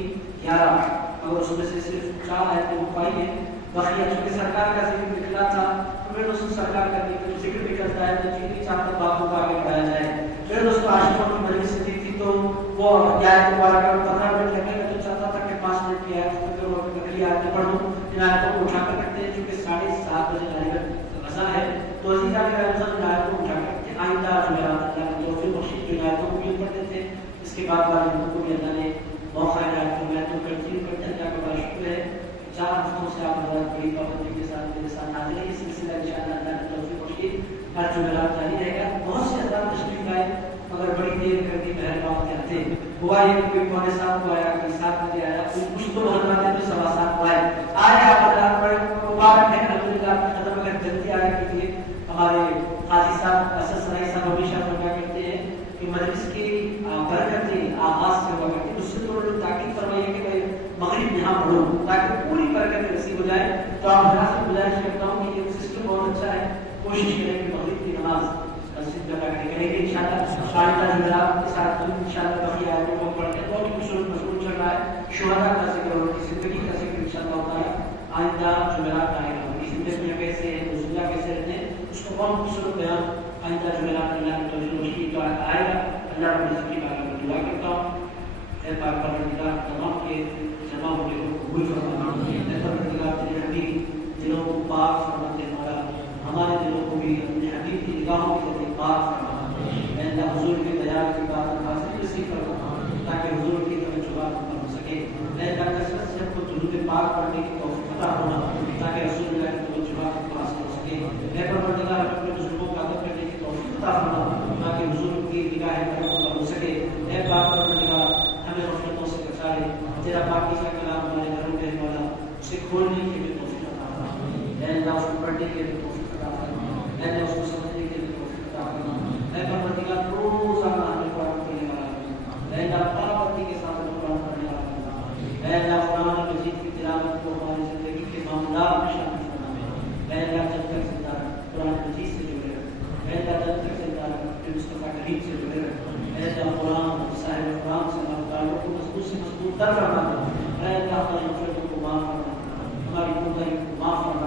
11, اور اس میں سے صرف 4 آیتیں وہ پائی ہیں. بقیہ چونکہ سرکار کا ذکر نکلا تھا, میرے دوستوں سرکار کا ذکر نکلتا ہے تو جتنی چاہتے باتوں کو آگے بڑھایا جائے. میرے دوستوں عاشقوں کی مجلس سے تھی تو وہ آیت مبارکہ 15 منٹ لگے, میں تو چاہتا تھا کہ 5 منٹ کی آیت کو اگلی آیتیں پڑھوں. ان آیتوں کو اٹھا کر رکھتے ہیں چونکہ 7:30 بجے جانے کا غزہ ہے, تو عزیزان کرام ان آیتوں کو اٹھا کر رکھتے ہیں. آئندہ جمعرات اللہ کی توفیق بخشی جو آیتوں کو بھی پڑھتے تھے, اس کے بعد والے لوگوں کو بھی اللہ نے موقع دیا کہ میں تو کنٹینیو کرتے ہیں. اللہ کا بڑا شکر ہے 4 ہفتوں سے آپ حضرات بڑی پابندی کے ساتھ میرے ساتھ حاضر ہیں. یہ سلسلہ انشاءاللہ اللہ نے توفیق بخشی ہر جمعرات جاری رہے گا. بہت سے حضرات تشریف لائے مگر بڑی دیر کر دی مہربان کہتے ہیں. ہوا یہ کہ کوئی 6:45 کو آیا, کوئی 7 بجے آیا, کوئی کچھ تو حضرات ہیں جو 7:15 کو آئے. آج آپ حضرات بڑے مبارک ہیں, الحمدللہ آپ کی قدم اگر جلدی آیا کیجیے. ہمارے قاضی صاحب اسد سرائی صاحب ہمیشہ فرمایا کرتے ہیں کہ مجلس کی برکتیں آغاز سے ہوا کرتی ہے. اس سے تھوڑا تاکید فرمائیے کہ بھائی مغرب یہاں پڑھو تاکہ پوری برکت نصیب ہو جائے. تو آپ حضرات سے گزارش کرتا ہوں کہ یہ سسٹم بہت اچھا ہے, کوشش کریں کہ مغرب کی نماز مسجد میں پڑھ کریں گے انشاءاللہ. شاہدہ جمعرات کے ساتھ انشاءاللہ بقیہ آیتوں کو پڑھ کے بہت خوبصورت مضمون چل رہا ہے. شہداء کا ذکر اور ان کی زندگی کا ذکر انشاءاللہ ہوتا ہے. آئندہ جمعرات آئے گا, ان کی زندگیاں کیسے ہیں, روزگار کیسے رہتے ہیں, اس کو بہت خوبصورت بیان آئندہ جمعرات اللہ نے توجہ بخشی تو آئے گا. اللہ رب العزت کی بارگاہ میں دعا کرتا ہوں اے پاک پروردگار تمام کے جمع ہونے کو قبول فرما. اے پروردگار تیرے حبیب دلوں کو پاک فرما دے مولا, ہمارے دلوں کو بھی اپنے حبیب کی نگاہوں کے ذریعے پاک فرما. اے اللہ اس کو پڑھنے کے لیے توفیق عطا فرما، اے اللہ اس کو سمجھنے کے لیے توفیق عطا فرما، اے پروردگار روزانہ ہمیں قرآن پڑھنے والا بنا، اے اللہ پابندی کے ساتھ ہمیں قرآن پڑھنے والا بنا، اے اللہ قرآن مجید کی تلاوت کو ہماری زندگی کے معاملات میں شامل فرما، اے اللہ جب تک زندہ رہے قرآن مجید سے جڑے رہے، اے اللہ جب تک زندہ رہے اپنے مصطفیٰ کریم سے جڑے رہے، اے اللہ قرآن صاحب قرآن سے ہمارے تعلق کو مضبوط سے مضبوط تر فرما، اے اللہ ہماری غفلتوں کو معاف فرما، ہماری کوتاہیوں کو معاف فرما،